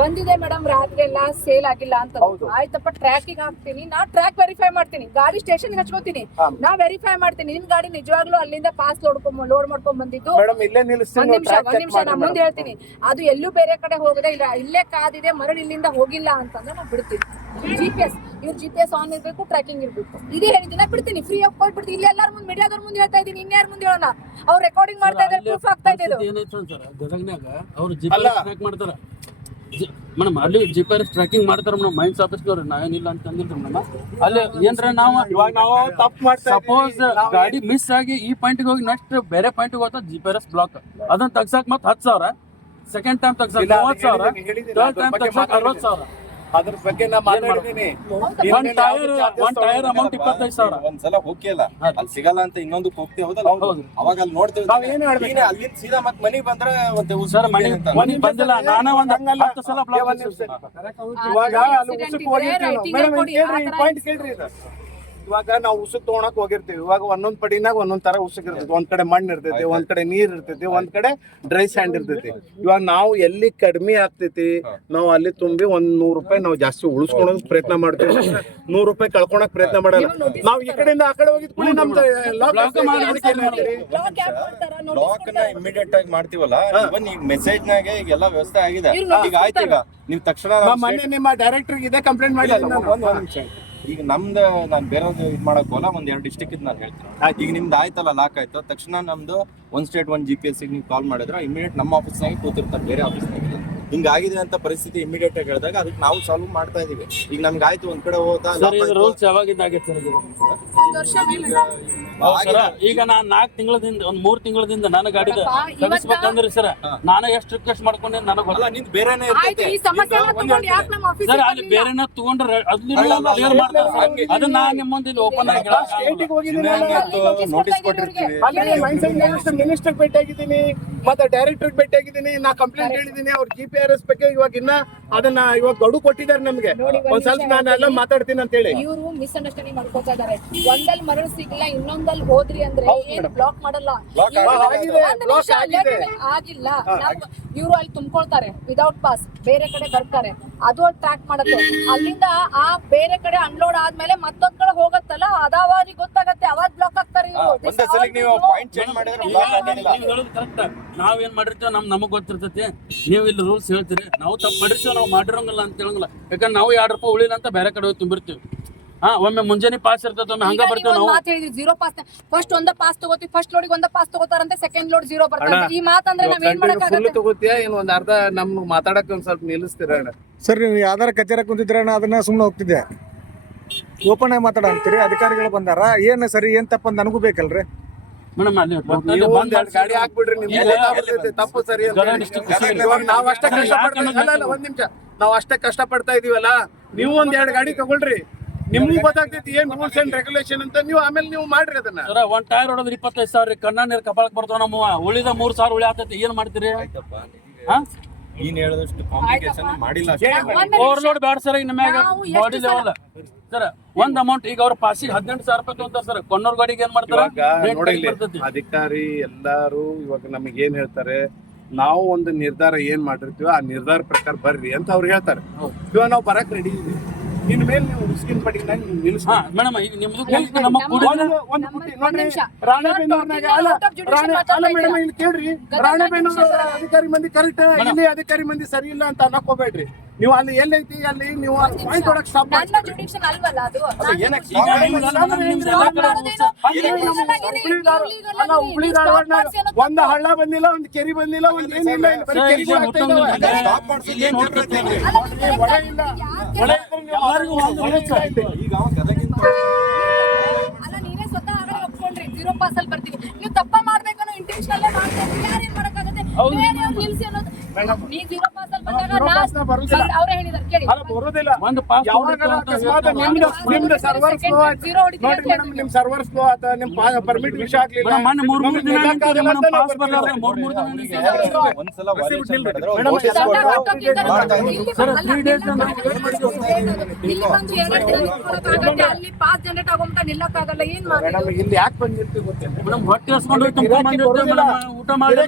ಬಂದಿದೆ ಮೇಡಮ್, ರಾತ್ರಿ ಎಲ್ಲ ಸೇಲ್ ಆಗಿಲ್ಲ ಅಂತ. ಆಯ್ತಪ್ಪ, ಟ್ರ್ಯಾಕಿಂಗ್ ಹಾಕ್ತೀನಿ, ನಾ ಟ್ರ್ಯಾಕ್ ವೆರಿಫೈ ಮಾಡ್ತೀನಿ, ಗಾಡಿ ಸ್ಟೇಷನ್ ಹಚ್ಕೋತೀನಿ, ನಾ ವೆರಿಫೈ ಮಾಡ್ತೀನಿ ನಿನ್ ಗಾಡಿ ನಿಜವಾಗ್ಲೂ ಅಲ್ಲಿಂದ ಪಾಸ್ ಲೋಡ್ ಮಾಡ್ಕೊಂಡ್ ಬಂದಿದ್ದು. ಒಂದ್ ನಿಮಿಷ ನಾ ಮುಂದೆ ಹೇಳ್ತೀನಿ. ಅದು ಎಲ್ಲೂ ಬೇರೆ ಕಡೆ ಹೋಗದೆ ಇಲ್ಲ, ಇಲ್ಲೇ ಕಾದಿದೆ, ಮರಳು ಇಲ್ಲಿಂದ ಹೋಗಿಲ್ಲ ಅಂತಂದ್ರೆ ನಾ ಬಿಡ್ತೀನಿ. GPS ಇವ್ರ GPS ಆನ್ ಇರ್ಬೇಕು, ಟ್ರ್ಯಾಕಿಂಗ್ ಇರ್ಬೇಕು, ಇದೇ ಹೇಳಿದ್ದೀನಿ, ನಾ ಬಿಡ್ತೀನಿ, ಫ್ರೀ ಆಗಿ ಕೊಟ್ಬಿಡ್ತೀನಿ. ಇಲ್ಲಿ ಎಲ್ಲಾರ ಮುಂದೆ, ಮೀಡಿಯಾದವ್ರ ಮುಂದೆ ಹೇಳ್ತಾ ಇದೀನಿ, ಇನ್ಯಾರ ಮುಂದೆ ಹೇಳೋಣ? ಅವ್ರು ರೆಕಾರ್ಡಿಂಗ್ ಮಾಡ್ತಾ ಇದ್ದಾರೆ, ಪ್ರೂಫ್ ಆಗ್ತಾ ಇದೆ. ಏನಾಯ್ತು ಸರ್, ಗದಗ್ನಾಗ ಅವ್ರು GPS ಟ್ರ್ಯಾಕ್ ಮಾಡ್ತಾರ ಮೇಡಮ್, ಅಲ್ಲಿ GPS ಟ್ರ್ಯಾಕಿಂಗ್ ಮಾಡ್ತಾರ ಮೇಡಮ್, ಮೈನ್ಸ್ ಆಫೀಸ್ನವ್ರು. ನಾವೇನಿಲ್ಲ ಅಂತ ಅಂದಿಲ್ರಿ ಮೇಡಮ್. ಅಲ್ಲಿ ಏನ್ರ ನಾವು ತಪ್ಪು ಮಾಡ್ತಾ ಸಪೋಸ್ ಗಾಡಿ ಮಿಸ್ ಆಗಿ ಈ ಪಾಯಿಂಟ್ಗೆ ಹೋಗಿ ನೆಕ್ಸ್ಟ್ ಬೇರೆ ಪಾಯಿಂಟ್ಗೆ ಹೋಗ್ತಾ GPS ಬ್ಲಾಕ್, ಅದನ್ನ ತಗ್ಸಾಕ್ ಮತ್ತೆ 10,000, ಸೆಕೆಂಡ್ ಟೈಮ್ ತಗ್ಸಾಕ್ 30,000, ಥರ್ಡ್ ಟೈಮ್ ತಗ್ಸಾಕ್ 60,000. ಅದ್ರ ಬಗ್ಗೆ ನಾ ಮಾತಾಡಿದೀನಿ. ಒಂದ್ ಟೈರ್ ಅಮೌಂಟ್ 25,000. ಒಂದ್ಸಲ ಹೋಗಿಲ್ಲ ಅಲ್ಲಿ ಸಿಗಲ್ಲ ಅಂತ ಇನ್ನೊಂದಕ್ಕೆ ಹೋಗ್ತೀವಿ, ಹೌದಲ್ಲ? ಅವಾಗ ಅಲ್ಲಿ ನೋಡ್ತೀವಿ, ಅಲ್ಲಿ ಸೀದಾ ಮತ್ ಮನಿಗ್ ಬಂದ್ರೆ ಸರ್ ಮನಿ ಬಂದಿಲ್ಲ, ನಾನ ಒಂದ್ 10 ಸಲ ಬ್ಲಾಕ್. ಇವಾಗ ಅಲ್ಲಿ ಉಸುಕ್ ಹೋಗಿರ್ತೀವಿ ಪಾಯಿಂಟ್ ಕೇಳ್ರಿ ಇದು. ಇವಾಗ ನಾವು ಉಸುಕ್ ತಗೊಳಕ್ ಹೋಗಿರ್ತೀವಿ. ಇವಾಗ ಒಂದೊಂದ್ ಪಡಿನಾಗ ಒಂದೊಂದ್ ತರ ಉಸುಕ್ ಇರ್ತೈತಿ. ಒಂದ್ ಕಡೆ ಮಣ್ಣು ಇರ್ತೈತಿ, ಒಂದ್ ಕಡೆ ನೀರ್ ಇರ್ತೈತಿ, ಒಂದ್ ಕಡೆ ಡ್ರೈ ಸ್ಯಾಂಡ್ ಇರ್ತೈತಿ. ಇವಾಗ ನಾವು ಎಲ್ಲಿ ಕಡಿಮೆ ಆಗ್ತೈತಿ ನಾವು ಅಲ್ಲಿ ತುಂಬಿ ಒಂದ್ 100 ರೂಪಾಯಿ ನಾವು ಜಾಸ್ತಿ ಉಳಿಸ್ಕೊಳಕ್ ಪ್ರಯತ್ನ ಮಾಡ್ತೀವಿ. 100 ರೂಪಾಯಿ ಕಳ್ಕೊಳಕ್ ಪ್ರಯತ್ನ ಮಾಡಲ್ಲ. ನಾವು ಈ ಕಡೆಯಿಂದ ಆ ಕಡೆ ಹೋಗಿದ್ ಕೂಡಲೇ ನಮ್ದು ಲಾಕ್ ನ ಇಮಿಡಿಯೇಟ್ ಆಗಿ ಮಾಡ್ತೀವಲ್ಲ. ಇವನ್ ಈಗ ಮೆಸೇಜ್ ನಾಗೆ ಈಗ ಎಲ್ಲ ವ್ಯವಸ್ಥೆ ಆಗಿದೆ. ಈಗ ಆಯ್ತು, ಈಗ ನೀವು ತಕ್ಷಣ ಮೊನ್ನೆ ನಿಮ್ಮ ಡೈರೆಕ್ಟರ್ ಇದೇ ಕಂಪ್ಲೇಂಟ್ ಮಾಡಿದ್ದೀನಿ. ಈಗ ನಮ್ದು ನಾನು ಬೇರೆಯವ್ರದ್ದು ಇದು ಮಾಡಕ್ ಹೋಗಲ್ಲ, ಒಂದ್ 2 ಡಿಸ್ಟ್ರಿಕ್ಟ್ ಇದ್ ನಾನು ಹೇಳ್ತೀನಿ. ಈಗ ನಿಮ್ದು ಆಯ್ತಲ್ಲ, ಲಾಕ್ ಆಯ್ತು ತಕ್ಷಣ ನಮ್ದು 1 ಸ್ಟೇಟ್ 1 GPS ನೀವು ಕಾಲ್ ಮಾಡಿದ್ರೆ ಇಮಿಡಿಯೇಟ್ ನಮ್ಮ ಆಫೀಸ್ನಾಗೆ ಕೂತಿರ್ತಾರೆ, ಬೇರೆ ಆಫೀಸ್ನಾಗೆ. ಹಿಂಗಾಗಿದೆ ಅಂತ ಪರಿಸ್ಥಿತಿ ಇಮಿಡಿಯೇಟ್ ಆಗಿ ಹೇಳಿದಾಗ ಅದಕ್ಕೆ ನಾವು ಸಾಲ್ವ್ ಮಾಡ್ತಾ ಇದೀವಿ. ಈಗ ನಮ್ಗೆ ಆಯ್ತು, ಒಂದ್ ಕಡೆ ಹೋದ ರೂಲ್ಸ್ ಯಾವಾಗಿಂದ ಆಗೈತೆ ಸರ್? ಈಗ ನಾನ್ 4 ತಿಂಗಳದಿಂದ, ಒಂದ್ 3 ತಿಂಗಳದಿಂದ ನನ್ನ ಗಾಡಿ ತಗಿಸ್ಬೇಕಂದ್ರಿ ಸರ್, ನಾನು ಎಷ್ಟು ರಿಕ್ವೆಸ್ಟ್ ಮಾಡ್ಕೊಂಡೆ ನನಗೆ ಅಲ್ಲ, ನಿಂದು ಬೇರೆನೇ ಇರ್ತೈತೆ ಸರ್. ಅಲ್ಲಿ ಬೇರೆನ ತಗೊಂಡ್ರೆ ಅದನ್ನ ನಾ ನಿಮ್ಮ ಮುಂದೆ ಓಪನ್ ಆಗಿ ನೋಟಿಸ್ ಕೊಟ್ಟಿರ್ತೀವಿ. ಮಿನಿಸ್ಟರ್ ಭೇಟಿ ಆಗಿದ್ದೀನಿ, ಮತ್ತೆ ಡೈರೆಕ್ಟರ್ ಭೇಟಿ ಆಗಿದ್ದೀನಿ, ನಾ ಕಂಪ್ಲೇಂಟ್ ಹೇಳಿದೀನಿ. ಅವ್ರ GPRS ಬಗ್ಗೆ ಇವಾಗ ಇನ್ನ ಅದನ್ನ ಇವಾಗ ಗಡು ಕೊಟ್ಟಿದ್ದಾರೆ ನಮ್ಗೆ. ಒಂದ್ ಸ್ವಲ್ಪ ನಾನು ಎಲ್ಲ ಮಾತಾಡ್ತೀನಿ ಅಂತ ಹೇಳಿ ಇವರು ಮಿಸ್ಅಂಡರ್ಸ್ಟ್ಯಾಂಡಿಂಗ್ ಮಾಡ್ಕೋತಾ ಇದಾರೆ. ಒಂದಲ್ಲಿ ಮರಳು ಸಿಗಲ್ಲ, ಇನ್ನೊಂದಲ್ಲಿ ಹೋದ್ರಿ ಅಂದ್ರೆ ಏನ್ ಬ್ಲಾಕ್ ಮಾಡಲ್ಲ. ಆಗಿಲ್ಲ, ಇವರು ಅಲ್ಲಿ ತುಂಬ್ಕೊಳ್ತಾರೆ ವಿದೌಟ್ ಪಾಸ್, ಬೇರೆ ಕಡೆ ಬರ್ತಾರೆ, ಅದು ಟ್ರ್ಯಾಕ್ ಮಾಡುತ್ತೆ. ಅಲ್ಲಿಂದ ಆ ಬೇರೆ ಕಡೆ ಅನ್ಲೋಡ್ ಆದ್ಮೇಲೆ ಮತ್ತೊಂದ್ ಕಡೆ ಹೋಗತ್ತಲ್ಲ, ಅದಾವಾಗ ಗೊತ್ತಾಗತ್ತೆ, ಅವಾಗ ಬ್ಲಾಕ್ ಆಗ್ತಾರೆ ಇವರು. ನಾವೇನ್ ಮಾಡಿರ್ತೀವಿ ನಮಗ್ ಗೊತ್ತಿರ್ತೈತಿ. ನೀವು ಇಲ್ಲಿ ರೂಲ್ಸ್ ಹೇಳ್ತೀರಿ, ನಾವು ತಪ್ಪು ಮಾಡಿರ್ತೀವಿ, ನಾವು ಮಾಡಿರೋಂಗಿಲ್ಲ ಅಂತ ಹೇಳಂಗಿಲ್ಲ. ಯಾಕಂದ್ರೆ ನಾವು 2 ರೂಪಾಯಿ ಉಳಿಲ್ಲ ಅಂತ ಬೇರೆ ಕಡೆ ಹೋಗಿ ತುಂಬಿರ್ತೀವಿ. ಒಮ್ಮೆ ಮುಂಜಾನೆ ಪಾಸ್ ಇರ್ತೈತೆ, ಒಮ್ಮೆ ಹಂಗ ಬರ್ತೀವಿ ನಾವು. ಮಾತು ಹೇಳಿದ್ವಿ, 0 ಪಾಸ್. ಫಸ್ಟ್ ಒಂದ ಪಾಸ್ ತಗೋತೀವಿ, ಫಸ್ಟ್ ಲೋಡಿಗೆ ಒಂದ ಪಾಸ್ ತಗೋತಾರಂತೆ, ಸೆಕೆಂಡ್ ಲೋಡ್ 0 ಬರ್ತಾರೆ. ಈ ಮಾತಂದ್ರೆ ನಾವ್ ಏನ್ ಮಾಡಕ್ಕಾಗತ್ತೆ? ತಗೋತೀಯ ಏನು ಒಂದ್ ಅರ್ಧ ನಮ್ಗೆ ಮಾತಾಡಕ್ ಒಂದ್ ಸ್ವಲ್ಪ ನಿಲ್ಲಿಸ್ತೀರ? ಸರ್, ನೀವು ಯಾವ್ದಾರ ಕಚೇರಿ ಕುಂತಿದ್ರೆ ಅದನ್ನ ಸುಮ್ಮನೆ ಹೋಗ್ತಿದ್ದೆ, ಓಪನ್ ಆಗಿ ಮಾತಾಡ ಅಂತೀರಿ. ಅಧಿಕಾರಿಗಳು ಬಂದಾರ, ಏನ್ ಸರಿ ಏನ್ ತಪ್ಪಂತ ನನಗೂ ಬೇಕಲ್ರಿ ಮೇಡಮ್. ಅಲ್ಲಿ ಗಾಡಿ ಹಾಕ್ಬಿಡ್ರಿ, ನಿಮ್ಗೆ ತಪ್ಪು ಸರಿ ಇವಾಗ ನಾವ್ ಅಷ್ಟೇ ಕಷ್ಟಪಡ್ತಾ ಒಂದ್ ನಿಮಿಷ, ನಾವ್ ಅಷ್ಟೇ ಕಷ್ಟ ಪಡ್ತಾ ಇದೀವಲ್ಲ, ನೀವು ಒಂದ್ 2 ಗಾಡಿ ತಗೊಳ್ರಿ, ನಿಮ್ಗೂ ಗೊತ್ತಾಗ್ತೈತಿ ಏನ್ ರೂಲ್ಸ್ ಅಂಡ್ ರೆಗ್ಯುಲೇಷನ್ ಅಂತ. ನೀವು ಆಮೇಲೆ ನೀವು ಮಾಡ್ರಿ ಅದನ್ನ. ಒಂದ್ ಟೈರ್ ಹೊಡೋದ್ರ 25,000, ಕಣ್ಣ ನೀರ್ ಕಪಾಳಕ್ ಬರ್ತಾವ. ನಮ್ಮ ಉಳಿದ 3,000 ಉಳಿ ಆಗ್ತೈತಿ, ಏನ್ ಮಾಡ್ತೀರಿ? ನೀನ್ ಹೇಳದಷ್ಟು ಕಾಂಪ್ಲಿಕೇಶನ್ ಮಾಡಿಲ್ಲ. ಓವರ್ಲೋಡ್ ಬ್ಯಾಡ ಸರ್. ಈಗ ನಮ್ಯಾಗ ಬಾಡಿ ಲೆವೆಲ್ ಸರ್ ಒಂದ್ ಅಮೌಂಟ್, ಈಗ ಅವ್ರ ಪಾಸಿಗೆ 18,000 ರೂಪಾಯಿ ತಗೊಂತಾರ ಸರ್. ಕೊನ್ನೂರ್ ಗಾಡಿಗೆ ಏನ್ ಮಾಡ್ತಾರೆ ಅಧಿಕಾರಿ ಎಲ್ಲಾರು ಇವಾಗ ನಮಗೆ ಏನ್ ಹೇಳ್ತಾರೆ, ನಾವು ಒಂದು ನಿರ್ಧಾರ ಏನ್ ಮಾಡಿರ್ತೀವಿ ಆ ನಿರ್ಧಾರ ಪ್ರಕಾರ ಬರ್ರಿ ಅಂತ ಅವ್ರು ಹೇಳ್ತಾರೆ. ಇವಾಗ ನಾವು ಬರಕ್ ರೆಡಿ ಇದೀವಿ. ಇನ್ ಮೇಲೆ ನೀವು ಉಸ್ಕಿನ ಪಡಿನ ನಿಲ್ಸಿ ಮೇಡಮ್. ಈಗ ನಿಮ್ದು ನಮ್ಮ ಮೇಡಮ್ ಇಲ್ಲಿ ಕೇಳ್ರಿ, ರಾಣೆಬೆನ್ನೂರು ಅಧಿಕಾರಿ ಮಂದಿ ಕರೆಕ್ಟ್, ಇಲ್ಲಿ ಅಧಿಕಾರಿ ಮಂದಿ ಸರಿ ಇಲ್ಲ ಅಂತ ಅನ್ನಕ್ ಹೋಗ್ಬೇಡ್ರಿ. ನೀವು ಅಲ್ಲಿ ಎಲ್ಲೈತಿ ಅಲ್ಲಿ ನೀವು ಪಾಯಿಂಟ್ ಹೊಡಕ್ ಸ್ಟಾಪ್ ಮಾಡಿ. ಹುಬ್ಳಿ ಧಾರವಾಡ ಒಂದ್ ಹಳ್ಳ ಬಂದಿಲ್ಲ, ಒಂದ್ ಕೆರಿ ಬಂದಿಲ್ಲ, ಒಂದ್ ಏನಿಲ್ಲ. ಅಲ್ಲ, ನೀವೇ ಸ್ವತಃ ಒಪ್ಕೊಂಡ್ರಿ 0 ಪಾಸ್ ಅಲ್ಲಿ ಬರ್ತೀವಿ. ನೀವು ತಪ್ಪ ಮಾಡ್ಬೇಕನ್ನೋ ಇಂಟೆನ್ಷನ್ ಅಲ್ಲೇ ಮಾಡ್ತೀವಿ. ಯಾರೇನ್ ಮಾಡಕ್ಕಾಗತ್ತೆ? ನಿಲ್ಸಿ ಅನ್ನೋದು. ನೀ 0 ಪಾಸ್ ಅಲ್ಲಿ ಬಂದಾಗ ಅವ್ರೇ ಹೇಳಿದಾರೆ ಕೇಳಿ, ಬರೋದಿಲ್ಲ. ನಿಮ್ದು ಸರ್ವರ್ ಸ್ಲೋ ಆಯ್ತು ನೋಡಿ ಮೇಡಮ್, ನಿಮ್ ಸರ್ವರ್ ಸ್ಲೋ ಆತ, ನಿಮ್ ಪರ್ಮಿಟ್ ವಿಷಯ ಆಗ್ಲಿಲ್ಲ. ಒಂದ್ಸಲ ಇಲ್ಲಿ ಬಂದು 2 ದಿನ ಅಲ್ಲಿ ಪಾಸ್ ಜನರೇಟ್ ಆಗೋಂತ ನಿಲ್ಲಕ್ಕಾಗಲ್ಲ. ಏನ್ ಮೇಡಮ್ ಇಲ್ಲಿ ಯಾಕೆ ಬಂದಿರ್ತೀವಿ ಗೊತ್ತಿಲ್ಲ ಮೇಡಮ್. ಹೊಟ್ಟೆ ಹಸ್ಕೊಂಡು ಊಟ ಮಾಡಿ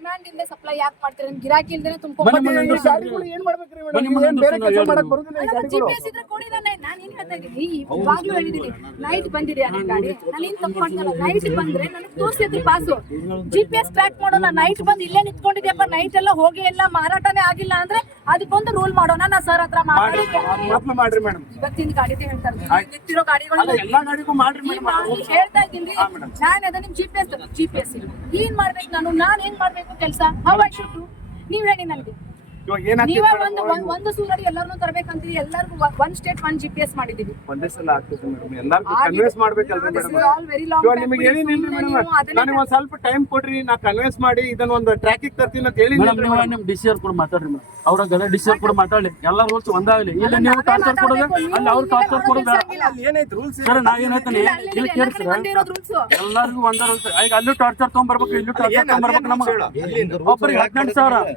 ಡಿಮ್ಯಾಂಡ್ ಇಂದ ಸಪ್ಲೈ ಯಾಕೆ ಮಾಡ್ತೀರಾ? ನಿಮ್ ಗಿರಾಕಿ ಇಲ್ದೇನೆ ಬನ್ನಿ, ತುಂಬ್ಕೊಂಡು ಬನ್ನಿ, ಈ ಗಾಡಿಗಳು ಏನ್ ಮಾಡ್ಬೇಕ್ರಿ ಬನ್ನಿ, ಮೇಡಮ್? ಏನ್ ಬೇರೆ ಕೆಲಸ ಹೇಳ್ರಿ. ಮಾಡಕ್ ಬರುದಿಲ್ಲ ಈ ಗಾಡಿಗಳು. GPS ಇದ್ರೆ ಕೊಡಿ. ನಾನು ಏನ್ ಹೇಳ್ತಾ ಇದ್ದೀನಿ, ಇವಾಗ್ಲೂ ಹೇಳಿದೀನಿ, ನೈಟ್ ಬಂದಿದ್ಯಾ ನಿಮ್ ಗಾಡಿ? ನಾನು ಏನ್ ತಪ್ಪು ಮಾಡ್ತಾರ? ನೈಟ್ ಬಂದ್ರೆ ನನಗೆ ತೋರಿಸಿದ್ರು ಪಾಸು, GPS ಟ್ರ್ಯಾಕ್ ಮಾಡೋಣ. ನೈಟ್ ಬಂದು ಇಲ್ಲೇ ನಿಂತ್ಕೊಂಡಿದ್ಯಪ್ಪ, ನೈಟ್ ಎಲ್ಲ ಹೋಗಿ ಎಲ್ಲ ಮಾರಾಟನೇ ಆಗಿಲ್ಲ ಅಂದ್ರೆ ಅದಕ್ಕೊಂದು ರೂಲ್ ಮಾಡೋಣ. ನಾ ಸರ್ ಹತ್ರ ಮಾಡ್ರಿ ಮಾಡ್ರಿ ಮೇಡಮ್. ಇವತ್ತಿನ ಗಾಡಿದೇ ಹೇಳ್ತಾರೆ, ನಿಂತಿರೋ ಗಾಡಿಗಳು ಎಲ್ಲಾ ಗಾಡಿಗೂ ಮಾಡ್ರಿ ಮೇಡಮ್. ಹೇಳ್ತಾ ಇದ್ದೀನಿ. ನಾನು ಅದ ನಿಮ್ GPS ಇಲ್ಲ, ಏನ್ ಮಾಡ್ಬೇಕು ನಾನು ಏನ್ ಮಾಡ್ಬೇಕು ಕೆಲಸ? How I should do? ನೀವ್ ಹೇಳಿ ನನಗೆ. ಇವಾಗ ಏನಾಗ್ತಿದೆ ನೀವೇ ಮೇಡಮ್? ಒಂದು ಸೂರಡಿ ಎಲ್ಲರನ್ನೂ ತರಬೇಕಂತೀವಿ. ಎಲ್ಲರಿಗೂ ಒನ್ ಸ್ಟೇಟ್ ಒನ್ GPS ಮಾಡಿದೀವಿ. ಒಂದೇ ಸಲ ಆಗ್ತದೆ ಮೇಡಮ್. ಎಲ್ಲಾರ್ಗೂ ಕನ್ವಿನ್ಸ್ ಮಾಡ್ಬೇಕಲ್ರಿ ಮೇಡಮ್. ವೆರಿ ಲಾಂಗ್ ಇವಾಗ ನಿಮಗೆ ಹೇಳಿನಿಲ್ರಿ ಮೇಡಮ್, ನನಗೆ ಒಂದ್ ಸ್ವಲ್ಪ ಟೈಮ್ ಕೊಡ್ರಿ, ನಾ ಕನ್ವಿನ್ಸ್ ಮಾಡಿ ಇದನ್ನ ಒಂದು ಟ್ರ್ಯಾಕಿಗೆ ತರ್ತೀನಿ ಅಂತ ಹೇಳಿ ಮೇಡಮ್ ನೀವು ನಿಮ್ DCR ಕೂಡ ಮಾತಾಡ್ರಿ ಮೇಡಮ್. ಅವ್ರ ಗದ DCR ಕೂಡ ಮಾತಾಡ್ಲಿ, ಎಲ್ಲಾ ರೂಲ್ಸ್ ಒಂದಾಗಲಿ. ಇಲ್ಲ ನೀವು ಟಾರ್ಚರ್ ಕೊಡೋದು, ಅಲ್ಲಿ ಅವ್ರು ಟಾರ್ಚರ್ ಕೊಡೋದು. ಏನೈತೆ ರೂಲ್ಸ್? ಸರ್ ನಾ ಏನ್ ಹೇಳ್ತೀನಿ, ಇಲ್ಲಿ ಕೇಳಿ ಸರ್, ಎಲ್ಲರಿಗೂ ಒಂದ ರೂಲ್ಸ್. ಈಗ ಅಲ್ಲೂ ಟಾರ್ಚರ್ ತಗೊಂಡ್ಬರ್ಬೇಕು, ಇಲ್ಲೂ ಟಾರ್ಚರ್ ತಗೊಂಡ್ಬರ್ಬೇಕು. ನಮ್ಗೆ ಒಬ್ಬರಿಗೆ 18,000,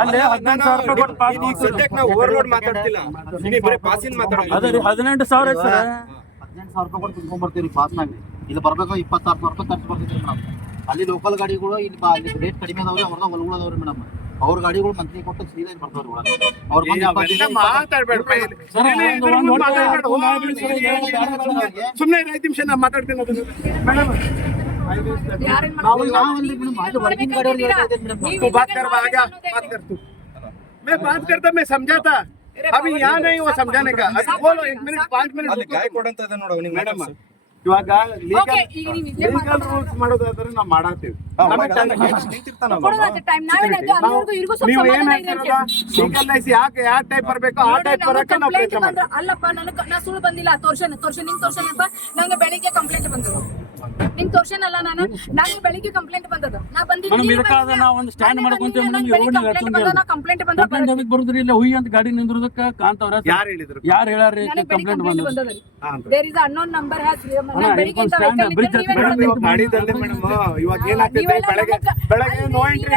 ಅಲ್ಲಿ 18,000 ರೂಪಾಯಿ ಕೊಟ್ಟು ಪಾಸ್ ಈಗ ಸದ್ಯಕ್ಕೆ ನಾವು ಓವರ್ಲೋಡ್ ಮಾತಾಡ್ತಿಲ್ಲ, ನೀವು ಬರೀ ಪಾಸಿನ ಮಾತಾಡೋದು. ಅದೇ ರೀ 18,000 ಸರ್. 18,000 ರೂಪಾಯಿ ಕೊಟ್ಟು ತುಂಬ್ಕೊಂಡ್ಬರ್ತೀವಿ ಪಾಸ್ನಾಗ. ಇಲ್ಲಿ ಬರ್ಬೇಕು 26,000 ರೂಪಾಯಿ ಖರ್ಚು ಬರ್ತಿದ್ರಿ ಮೇಡಮ್. ಅಲ್ಲಿ ಲೋಕಲ್ ಗಾಡಿಗಳು ಇಲ್ಲಿ ರೇಟ್ ಕಡಿಮೆ ಅದಾವ್ರಿ, ಅವ್ರದ ಹೊಲಗಳದವ್ರಿ ಮೇಡಮ್. ಅವ್ರ ಗಾಡಿಗಳು ಮಂತ್ಲಿ ಕೊಟ್ಟು ಸೀದಾ ಬರ್ತಾವ್ರಿ ಒಳಗೆ. ಅವ್ರ ಮಾತಾಡ್ಬೇಡ ಸುಮ್ಮನೆ 5 ನಿಮಿಷ ನಾ ಮಾತಾಡ್ತೀನಿ ಮೇಡಮ್. तू बात कर, आजा बात कर तू. मैं बात करता, मैं समझाता. अभी यहाँ नहीं वो समझाने का. अभी बोलो 1 मिनट 5 मिनट. ಅಲ್ಲಿ ಗಾಯ ಕೊಡಂತ ಇದೆ ನೋಡು ನಿಮ್ಗೆ ಮೇಡಮ್. ಇವಾಗ ಲೀಗಲ್ ರೂಲ್ಸ್ ಮಾಡೋದಾದ್ರೆ ನಾವು ಮಾಡಾತೀವಿ. ನೀವು ಏನ್ ಹೇಳ್ತೀರಲ್ಲ, ಲೀಗಲೈಸ್ ಯಾಕೆ ಯಾವ ಟೈಪ್ ಬರ್ಬೇಕು ಆ ಟೈಪ್ ಬರಕ್ಕೆ ನಾವು ಪ್ರಯತ್ನ ಮಾಡ್ತೀವಿ. ಅಲ್ಲಪ್ಪ, ನಾ ಸುಳ್ಳು ಬಂದಿಲ್ಲ. ತೋರ್ಸನ್ ನಿಂಗ್ ತೋರ್ಸನಪ್ಪ. ನಂಗೆ ಬೆಳಿಗ್ಗೆ ಕಂಪ್ಲೇಂಟ್ ಬಂದದ. ನಿಂಗ್ ತೋರ್ಸನಲ್ಲ, ನಂಗೆ ಬೆಳಿಗ್ಗೆ ಕಂಪ್ಲೇಂಟ್ ಬಂದದ. ನಾ ಮೇಡಮ್ ಇದಕ್ಕಾದ ನಾವು ಒಂದು ಸ್ಟ್ಯಾಂಡ್ ಮಾಡ್ಕೊಂತೀವಿ. ಕಂಪ್ಲೇಂಟ್ ಕಂಪ್ಲೇಂಟ್ ಅದಕ್ಕೆ ಬರುದ್ರಿ, ಇಲ್ಲ ಹುಯ್ ಅಂತ ಗಾಡಿ ನಿಂದ್ರದಕ್ಕ ಕಾಂತವ್ರ ಯಾರು ಹೇಳಿದ್ರು? ಯಾರು ಹೇಳಾರಿ ಕಂಪ್ಲೇಂಟ್ ಬಂದ? There is unknown number has ಮಾಡಿದಲ್ಲಿ ಮೇಡಮ್. ಇವಾಗ ಏನಾಗ್ತದೆ, ಬೆಳಗ್ಗೆ ನೋ ಎಂಟ್ರಿ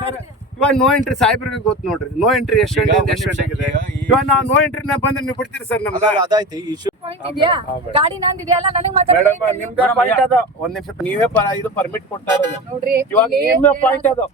ಸರ್. ಇವಾಗ ನೋ ಎಂಟ್ರಿ ಸಾಹೇಬ್ರಿಗೆ ಗೊತ್ತು ನೋಡ್ರಿ. ನೋ ಎಂಟ್ರಿ ಎಷ್ಟು ಗಂಟೆ ಎಷ್ಟು ಗಂಟೆಗಿದೆ. ಇವಾಗ ನಾವು ನೋ ಎಂಟ್ರಿ ಬಂದ್ರೆ ನೀವು ಬಿಡ್ತೀರಿ ಸರ್ ನಮ್ಗೆ? ಅದಾಯ್ತು ಈ ಇಶ್ಯೂ. ಗಾಡಿ ನಂದಿದೆಯಲ್ಲ, ನನಗೆ ಮೇಡಮ್ ನಿಮ್ದೇ ಪಾಯಿಂಟ್ ಅದ. ಒಂದ್ ನಿಮಿಷ, ನೀವೇ ಇದು ಪರ್ಮಿಟ್ ಕೊಡ್ತಾ ಇರೋದು. ನೋಡ್ರಿ, ಇವಾಗ ನಿಮ್ದೇ ಪಾಯಿಂಟ್ ಅದು.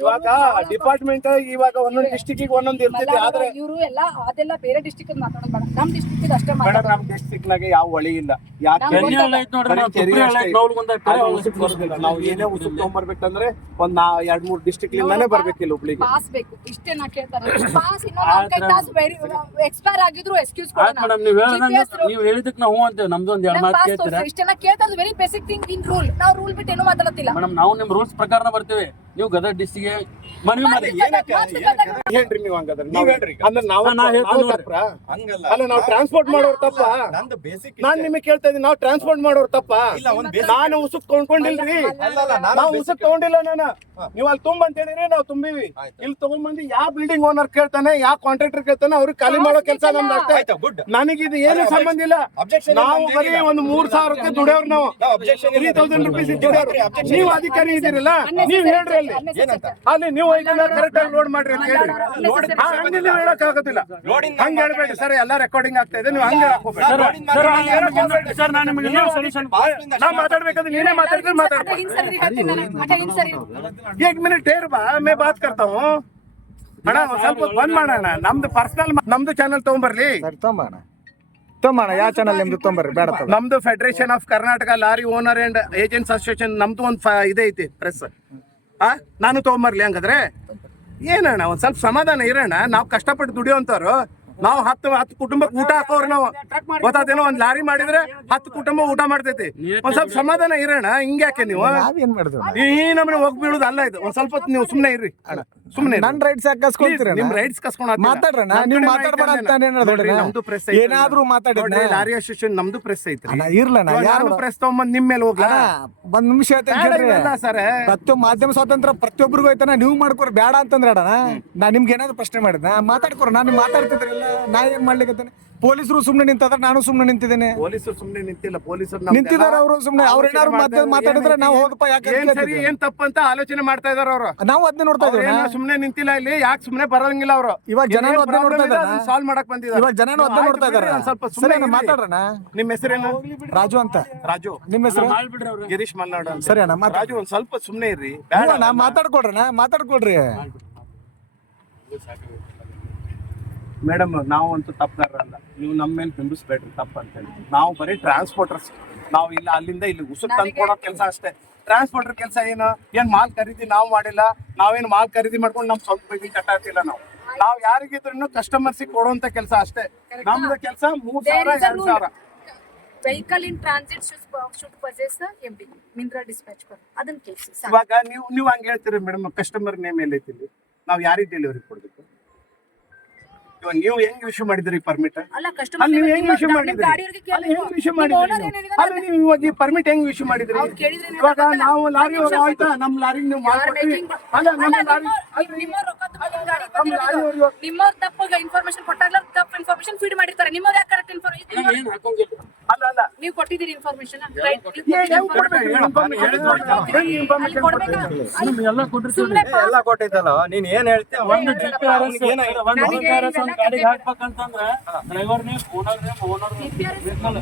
ಇವಾಗ ಡಿಪಾರ್ಟ್ಮೆಂಟ್ ಇವಾಗ ಒಂದೊಂದು ಡಿಸ್ಟಿಕ್ ಒಂದೊಂದು ಇರ್ತೈತಿ. ಆದ್ರೆ ಇವರು ಎಲ್ಲ ಅದೆಲ್ಲ ಬೇರೆ ಡಿಸ್ಟ್ರಿಕ್ಟ್ ಮಾತಾಡೋದು ಬೇಡ, ನಮ್ ಡಿಸ್ಟ್ರಿಕ್ಟ್ ಅಷ್ಟೇ ಮೇಡಮ್ ಮಾತಾಡೋದು. ನಮ್ ಡಿಸ್ಟಿಕ್ ನಾಗೆ ಯಾವ ಹೊಳಿ ಇಲ್ಲ. ಯಾಕೆ ಕೆರೆ ಹಳ್ಳ ಐತ್ ನೋಡ್ರಿ, ನಾವು ತುಪ್ರಿ ಹಳ್ಳ ಐತ್, ನೌಲ್ಗುಂದ ಐತ್, ಅದು ಉಸುಕ್ ಬರೋದಿಲ್ಲ. ನಾವು ಏನೇ ಉಸುಕ್ ತಗೊಂಡ್ಬರ್ಬೇಕಂದ್ರೆ ಒಂದ್ 2-3 ಡಿಸ್ಟಿಕ್ ಲಿಂದಾನೇ ಬರ್ಬೇಕಿಲ್ಲ ಹುಬ್ಳಿಗೆ. ಪಾಸ್ ಬೇಕು, ಇಷ್ಟೇ ನಾ ಕೇಳ್ತಾರೆ. ಪಾಸ್ ಇನ್ನೊಂದು 4-5 ತಾಸು ಎಕ್ಸ್ಪೈರ್ ಆಗಿದ್ರು ಎಕ್ಸ್ಕ್ಯೂಸ್ ಕೊಡೋಣ. ಮೇಡಮ್ ನೀವು ಹೇಳಿದಕ್ಕೆ ನಾವು ಅಂತೇವೆ. ನಮ್ದು ಒಂದ್ 2 ಮಾತು ಕೇಳ್ತೀರಾ ಇಷ್ಟೆಲ್ಲ ಕೇಳ್ತಾರೆ. Very basic thing in rule. ನಾವು ರೂಲ್ ಬಿಟ್ಟು ಏನು ಮಾತಾಡತ್ತಿಲ್ಲ ಮೇಡಮ್. ನಾವು ನಿಮ್ ರೂಲ್ಸ್ ಪ್ರಕಾರ ಬರ್ತೀವಿ. ನೀವು ಗದಗ ಡಿಸ್ಟಿಗೆ ಮನವಿ ಮಾಡಿ. ಹೇಳ್ರಿ ನೀವು ಹಂಗಾದ್ರೆ. ನೀವ್ ಹೇಳ್ರಿ ಈಗ. ಅಂದ್ರೆ ನಾವು ತಪ್ಪ ಹಂಗಲ್ಲ. ಅಲ್ಲ, ನಾವು ಟ್ರಾನ್ಸ್ಪೋರ್ಟ್ ಮಾಡೋರು ತಪ್ಪ. ನಂದು ಬೇಸಿಕ್ ನಾನ್ ನಿಮಗೆ ಕೇಳ್ತಾ ಇದೀನಿ, ನಾವು ಟ್ರಾನ್ಸ್ಪೋರ್ಟ್ ಮಾಡೋರು ತಪ್ಪ. ಇಲ್ಲ, ಒಂದ್ basic- ನಾನು ಉಸುಕ್ ಕೊಂಡ್ಕೊಂಡಿಲ್ರಿ. ನಾವು ಉಸುಕ್ ತಗೊಂಡಿಲ್ಲ. ನೀವು ಅಲ್ಲಿ ತುಂಬ ಅಂತ ಹೇಳಿರಿ, ನಾವು ತುಂಬಿವಿ. ಇಲ್ಲಿ ತಗೊಂಡ್ಬಂದು ಯಾವ ಬಿಲ್ಡಿಂಗ್ ಓನರ್ ಕೇಳ್ತಾನೆ, ಯಾವ ಕಾಂಟ್ರಾಕ್ಟರ್ ಕೇಳ್ತಾನೆ, ಅವ್ರಿಗೆ ಖಾಲಿ ಮಾಡೋ ಕೆಲಸ ನಮ್ದು ಅಷ್ಟೇ. ಆಯ್ತಾ, ಗುಡ್. ನನಗಿದು ಏನು ಸಂಬಂಧ ಇಲ್ಲ. Objection ನಾವು ಇಲ್ಲ, ಬರೀ ಒಂದು 3,000 ದುಡಿಯೋರು. ನಾವು ನಾವು objection ಇಲ್ಲ. 3,000 ರೂಪೀಸ್ ದುಡಿಯೋರು. ನೀವು ಅಧಿಕಾರಿ ಇದ್ದೀರಲ್ಲ, ನೀವು ಹೇಳ್ರಿ ಅಲ್ಲಿ. ಅಲ್ಲಿ ನೀವು ಇದನ್ನ ಕರೆಕ್ಟ್ ಆಗಿ ಲೋಡ್ ಮಾಡ್ರಿ ಅಂತ ಹೇಳ್ರಿ. ಹಂಗೆ ನೀವು ಹೇಳಕ್ ಆಗೋದಿಲ್ಲ. ಹಂಗೆ ಹೇಳ್ಬೇಡಿ ಸರ್, ಎಲ್ಲ ರೆಕಾರ್ಡಿಂಗ್ ಆಗ್ತಾ ಇದೆ. ನೀವು ಹಂಗೆ ಹೇಳಕ್ ಹೋಗ್ಬೇಡಿ. ಸರ್ ನಾನು ನಿಮಗೆ ಸೊಲ್ಯೂಷನ್ ನಾ ಮಾತಾಡ್ಬೇಕಾದ್ರೆ ನೀನೇ ಮಾತಾಡ್ತೀರಿ, ಮಾತಾಡ್ಬೇಕು. एक मिनट ठहर बा, मैं बात करता हूँ. ಅಣ್ಣ ಒಂದ್ ಸ್ವಲ್ಪ ಬಂದ್ ಮಾಡೋಣ. ನಮ್ದು ಪರ್ಸನಲ್, ನಮ್ದು ಚಾನಲ್ ತಗೊಂಬರ್ಲಿ. ತೊಂಬಣ ಯಾವ ಚಾನಲ್ ನಿಮ್ದು ತೊಂಬರ್ರಿ, ಬೇಡ ತಗೋ. ನಮ್ದು federation of Karnataka lorry owner and agents association ನಮ್ದು ಒಂದು ಇದೈತಿ ಪ್ರೆಸ್. ನಾನು ತಗೊಂಬರ್ಲಿ ಹಂಗಾದ್ರೆ? ಏನಣ್ಣ ಒಂದ್ ಸ್ವಲ್ಪ ಸಮಾಧಾನ ಇರೋಣ. ನಾವು ಕಷ್ಟಪಟ್ಟು ದುಡಿಯೋಂತವ್ರು. ನಾವು 10 ಕುಟುಂಬಕ್ಕೆ ಊಟ ಹಾಕೋರು. ನಾವು ಗೊತ್ತಾದೇನೋ, ಒಂದ್ ಲಾರಿ ಮಾಡಿದ್ರೆ 10 ಕುಟುಂಬ ಊಟ ಮಾಡ್ತೈತಿ. ಒಂದ್ ಸ್ವಲ್ಪ ಸಮಾಧಾನ ಇರೋಣ. ಹಿಂಗ್ಯಾಕೆ ನೀವು ನಾವೇನ್ ಮಾಡಿದ್ವಿ? ಈ ನಮ್ಮನೆ ಹೋಗಿ ಬೀಳುದು ಅಲ್ಲ ಇದು. ಒಂದ್ ಸ್ವಲ್ಪ ನೀವು ಸುಮ್ನೆ ಇರ್ರಿ ಅಣ್ಣ, ಸುಮ್ನೆ ನನ್ ರೈಟ್ಸ್ ಯಾಕೆ ಕಸ್ಕೊಂತೀರ? ನಿಮ್ ರೈಟ್ಸ್ ಕಸ್ಕೊಂಡ್ ಮಾತಾಡ್ರಣ, ನೀವು ಮಾತಾಡ್ಬೇಡ ಅಂತ ನಮ್ದು ಪ್ರೆಸ್ ಏನಾದ್ರೂ ಮಾತಾಡಿದ್ರೆ ಲಾರಿ ಅಸೋಸಿಯೇಷನ್ ನಮ್ದು ಪ್ರೆಸ್ ಐತ್ರಿ. ಇರ್ಲಣ್ಣ, ಯಾರು ಪ್ರೆಸ್ ತಗೊಂಬಂದ್ ನಿಮ್ ಮೇಲೆ ಹೋಗ್ಲಾ? ಒಂದ್ ನಿಮಿಷ ಸರ್, ಪ್ರತಿಯೊಬ್ಬ ಮಾಧ್ಯಮ ಸ್ವಾತಂತ್ರ್ಯ ಪ್ರತಿಯೊಬ್ಬರಿಗೂ ಐತಾನ. ನೀವು ಮಾಡ್ಕೊರ್ ಬೇಡ ಅಂತಂದ್ರೆ ಅಣ್ಣ, ನಾ ನಿಮ್ಗೆ ಏನಾದ್ರು ಪ್ರಶ್ನೆ ಮಾಡಿದ್ನ ಮಾತಾಡ್ಕೊರ. ನಾನು ಮಾತಾಡ್ತಿದ್ರಲ್ಲ, ನಾ ಏನ್ ಮಾಡ್ಲಿಕ್ಕೆ ಪೊಲೀಸರು ಸುಮ್ನೆ ನಿಂತಾದ್ರೆ ನಾನು ಸುಮ್ನೆ ನಿಂತಿದ್ದೇನೆ. ಪೊಲೀಸರು ಸುಮ್ನೆ ನಿಂತಿಲ್ಲ, ಪೊಲೀಸರು ನಿಂತಿದ್ದಾರೆ ಅವರು ಸುಮ್ನೆ. ಅವ್ರೇನಾದ್ರು ಮಾತಾಡಿದ್ರೆ ನಾವು ಹೋದಪ್ಪ ಯಾಕೆ ಏನ್ ಸರಿ ಏನ್ ತಪ್ಪಂತ ಆಲೋಚನೆ ಮಾಡ್ತಾ ಇದಾರೆ ಅವರು. ನಾವು ಅದನ್ನೇ ನೋಡ್ತಾ ಇದ್ದೇವೆ. ಸುಮ್ನೆ ನಿಂತಿಲ್ಲ ಇಲ್ಲಿ, ಯಾಕೆ ಸುಮ್ನೆ ಬರಂಗಿಲ್ಲ ಅವರು. ಇವಾಗ ಜನ ನೋಡ್ತಾ ಇದ್ದಾರೆ, ಸಾಲ್ವ್ ಮಾಡಕ್ ಬಂದಿದ್ದಾರೆ. ಇವಾಗ ಜನ ನೋಡ್ತಾ ಇದ್ದಾರೆ. ಸ್ವಲ್ಪ ಸರಿ ಸುಮ್ಮನೆ ಮಾತಾಡೋಣ. ನಿಮ್ಮ ಹೆಸರೇನು? ರಾಜು ಅಂತ. ರಾಜು. ನಿಮ್ಮ ಹೆಸರು? ಗಿರೀಶ್ ಮಲ್ನಾಡು ಅಂತ. ಸರಿ ಅಣ್ಣ ರಾಜು ಒಂದ್ ಸ್ವಲ್ಪ ಸುಮ್ನೆ ಇರ್ರಿ. ಮಾತಾಡ್ಕೊಡ್ರಿ. ಮೇಡಮ್ ನಾವು ಅಂತೂ ತಪ್ಪದಾರಲ್ಲ, ನೀವು ನಮ್ಮ ಮೇಲೆ ಬಿಂಬಿಸ್ಬೇಡ್ರಿ ತಪ್ಪ ಅಂತ ಹೇಳಿ. ನಾವು ಬರೀ ಟ್ರಾನ್ಸ್ಪೋರ್ಟರ್ಸ್. ನಾವು ಇಲ್ಲ ಅಲ್ಲಿಂದ ಇಲ್ಲಿ ಉಸುಕ್ ತಂದ್ಕೊಡೋ ಕೆಲಸ ಅಷ್ಟೇ. ಟ್ರಾನ್ಸ್ಪೋರ್ಟರ್ ಕೆಲಸ ಏನ್ ಮಾಲ್ ಖರೀದಿ ನಾವು ಮಾಡಿಲ್ಲ. ನಾವೇನು ಮಾಲ್ ಖರೀದಿ ಮಾಡ್ಕೊಂಡು ನಮ್ ಸ್ವಂತ ಬಗ್ಗೆ ಕಟ್ಟಾಗ್ತಿಲ್ಲ. ನಾವು ಯಾರಿಗಿದ್ರು ಕಸ್ಟಮರ್ಸಿಗೆ ಕೊಡುವಂತ ಕೆಲಸ ಅಷ್ಟೇ. ನಮ್ದು ಕೆಲಸ 3,000 2,000. Vehicle in transit should purchase the MP Myntra dispatch ಅದನ್ನ ಕೇಳಿಸಿ. ಇವಾಗ ನೀವು ಹಂಗೆ ಹೇಳ್ತೀರಿ ಮೇಡಮ್, ಕಸ್ಟಮರ್ ನೇಮ್ ಎಲ್ಲೈತಿ, ನಾವು ಯಾರಿಗೆ ಡೆಲಿವರಿ ಕೊಡ್ಬೇಕು? ಇವಾಗ ನೀವು ಹೆಂಗ್ ಇಶ್ಯೂ ಮಾಡಿದ್ರಿ ಪರ್ಮಿಟ್? ಅಲ್ಲ ಕಸ್ಟಮರ್ ನೀವು ಹೆಂಗ್ ಇಶ್ಯೂ ಮಾಡಿದ್ರಿ? ಅಲ್ಲ ನೀವು ಇವಾಗ ಈ ಪರ್ಮಿಟ್ ಹೆಂಗ್ ಇಶ್ಯೂ ಮಾಡಿದ್ರಿ? ಇವಾಗ ನಾವು ಲಾರಿ ಆಯ್ತಾ, ನಮ್ ಲಾರಿ ನೀವು ಮಾಡ್ಕೊಡ್ತೀವಿ. ಅಲ್ಲ ನಮ್ಮ ಲಾರಿ ನಿಮ್ಮವ್ರ ತಪ್ಪಾಗ ಇನ್ಫಾರ್ಮೇಶನ್ ಕೊಟ್ಟಾಗ ತಪ್ಪು ಇನ್ಫಾರ್ಮೇಶನ್ ಫೀಡ್ ಮಾಡಿರ್ತಾರೆ. ನಿಮ್ಮವ್ರ ಯಾಕೆ ಕರೆಕ್ಟ್ ಇನ್ಫಾರ್ಮೇಶನ್ ಅಲ್ಲ ನೀವು ಕೊಟ್ಟಿದ್ದೀರಿ ಇನ್ಫಾರ್ಮೇಶನ್ ಎಲ್ಲ ಕೊಟ್ಟಿದ್ದಲ್ಲ, ನೀನ್ ಏನ್ ಹೇಳ್ತೀಯ? ಒಂದು GPS ಒಂದು GPS ಒಂದು ಗಾಡಿಗೆ ಹಾಕ್ಬೇಕಂತಂದ್ರೆ driver name, owner name, owner ಬೇಕಲ್ಲ.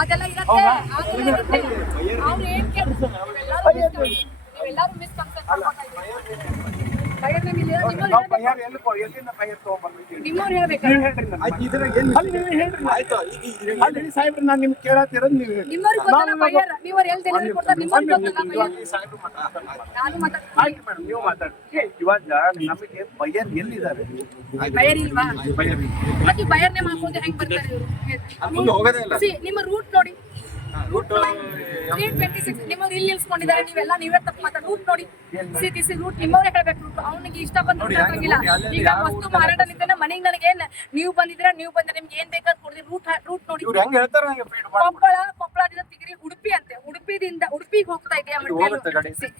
ಅದೆಲ್ಲ ಇರುತ್ತೆ. ಅವ್ರು ಏನ್ ಕೇಳ್ತಾರೆ ನೀವೆಲ್ಲರೂ ಮಿಸ್ಕನ್ಸೆಪ್ಟ್ ಬೈಯರ್ ನೇಮ್ ಇಲ್ಲ. ಎಲ್ಲಿಂದ ಬೈಯರ್ ತಗೊಂಡ್ಬರ್ಬೇಕು? ನಿಮ್ಮವ್ರು ಹೇಳ್ಬೇಕು. ಅಲ್ಲಿ ಸಾಹೇಬ್ರು ನಾನು ನಿಮ್ಗೆ ಕೇಳತ್ತಿರೋದು ನೀವು ಹೇಳಿ. ನಿಮ್ಮವ್ರಿಗೆ ಗೊತ್ತಲ್ಲ ಬೈಯರ್, ನೀವ್ರು ಎಲ್ಲಿ ಡೆಲಿವರಿ ಕೊಡ್ತಾರೆ ನಿಮ್ಮವ್ರಿಗೆ ಗೊತ್ತಲ್ಲ ಬೈಯರ್. ನಾನು ಮಾತಾಡ್ತೀನಿ. ಆಯ್ತು ಮೇಡಮ್, ನೀವು ಮಾತಾಡಿ. ಇವಾಗ ನಮಗೆ ಬೈಯರ್ ಎಲ್ಲಿದ್ದಾರೆ? ಬೈಯರ್ ಇಲ್ವಾ? ಮತ್ತೆ ಬೈಯರ್ ನೇಮ್ ಹಾಕೋದು ಹೆಂಗ್ ಬರ್ತಾರೆ ಇವರು? ಹೋಗೋದೇ ಇಲ್ಲ. ನಿಮ್ಮ ರೂಟ್ ನೋಡಿ. ರೂಟ್ 326 ನಿಮ್ಮವ್ರು ಇಲ್ಲಿ ನಿಲ್ಸ್ಕೊಂಡಿದ್ದಾರೆ. ನೀವೆಲ್ಲ ನೀವೇ ತಪ್ಪು ಮಾತಾಡಿ. ರೂಟ್ ನೋಡಿ. ದಿಸ್ ರೂಟ್ ನಿಮ್ಮವ್ರೆ ಹೇಳ್ಬೇಕು. ರೂಟ್ ಅವನಿಗೆ ಇಷ್ಟ ಬಂದು ಹಾಕಿಲ್ಲ. ಈಗ ವಸ್ತು ಮಾರಾಟ ನಿಂತ ಮನೆಗೆ ನನಗೆ ನೀವು ಬಂದಿದ್ರೆ ನಿಮ್ಗೆ ಏನ್ ಬೇಕಾದ್ ಕೊಡ್ತೀರಿ. ರೂಟ್ ನೋಡಿ. ಕೊಪ್ಪಳದಿಂದ ತಿಗಿರಿ ಉಡುಪಿ ಅಂತೆ. ಉಡುಪಿಗೆ ಹೋಗ್ತಾ ಇದೆಯಾ?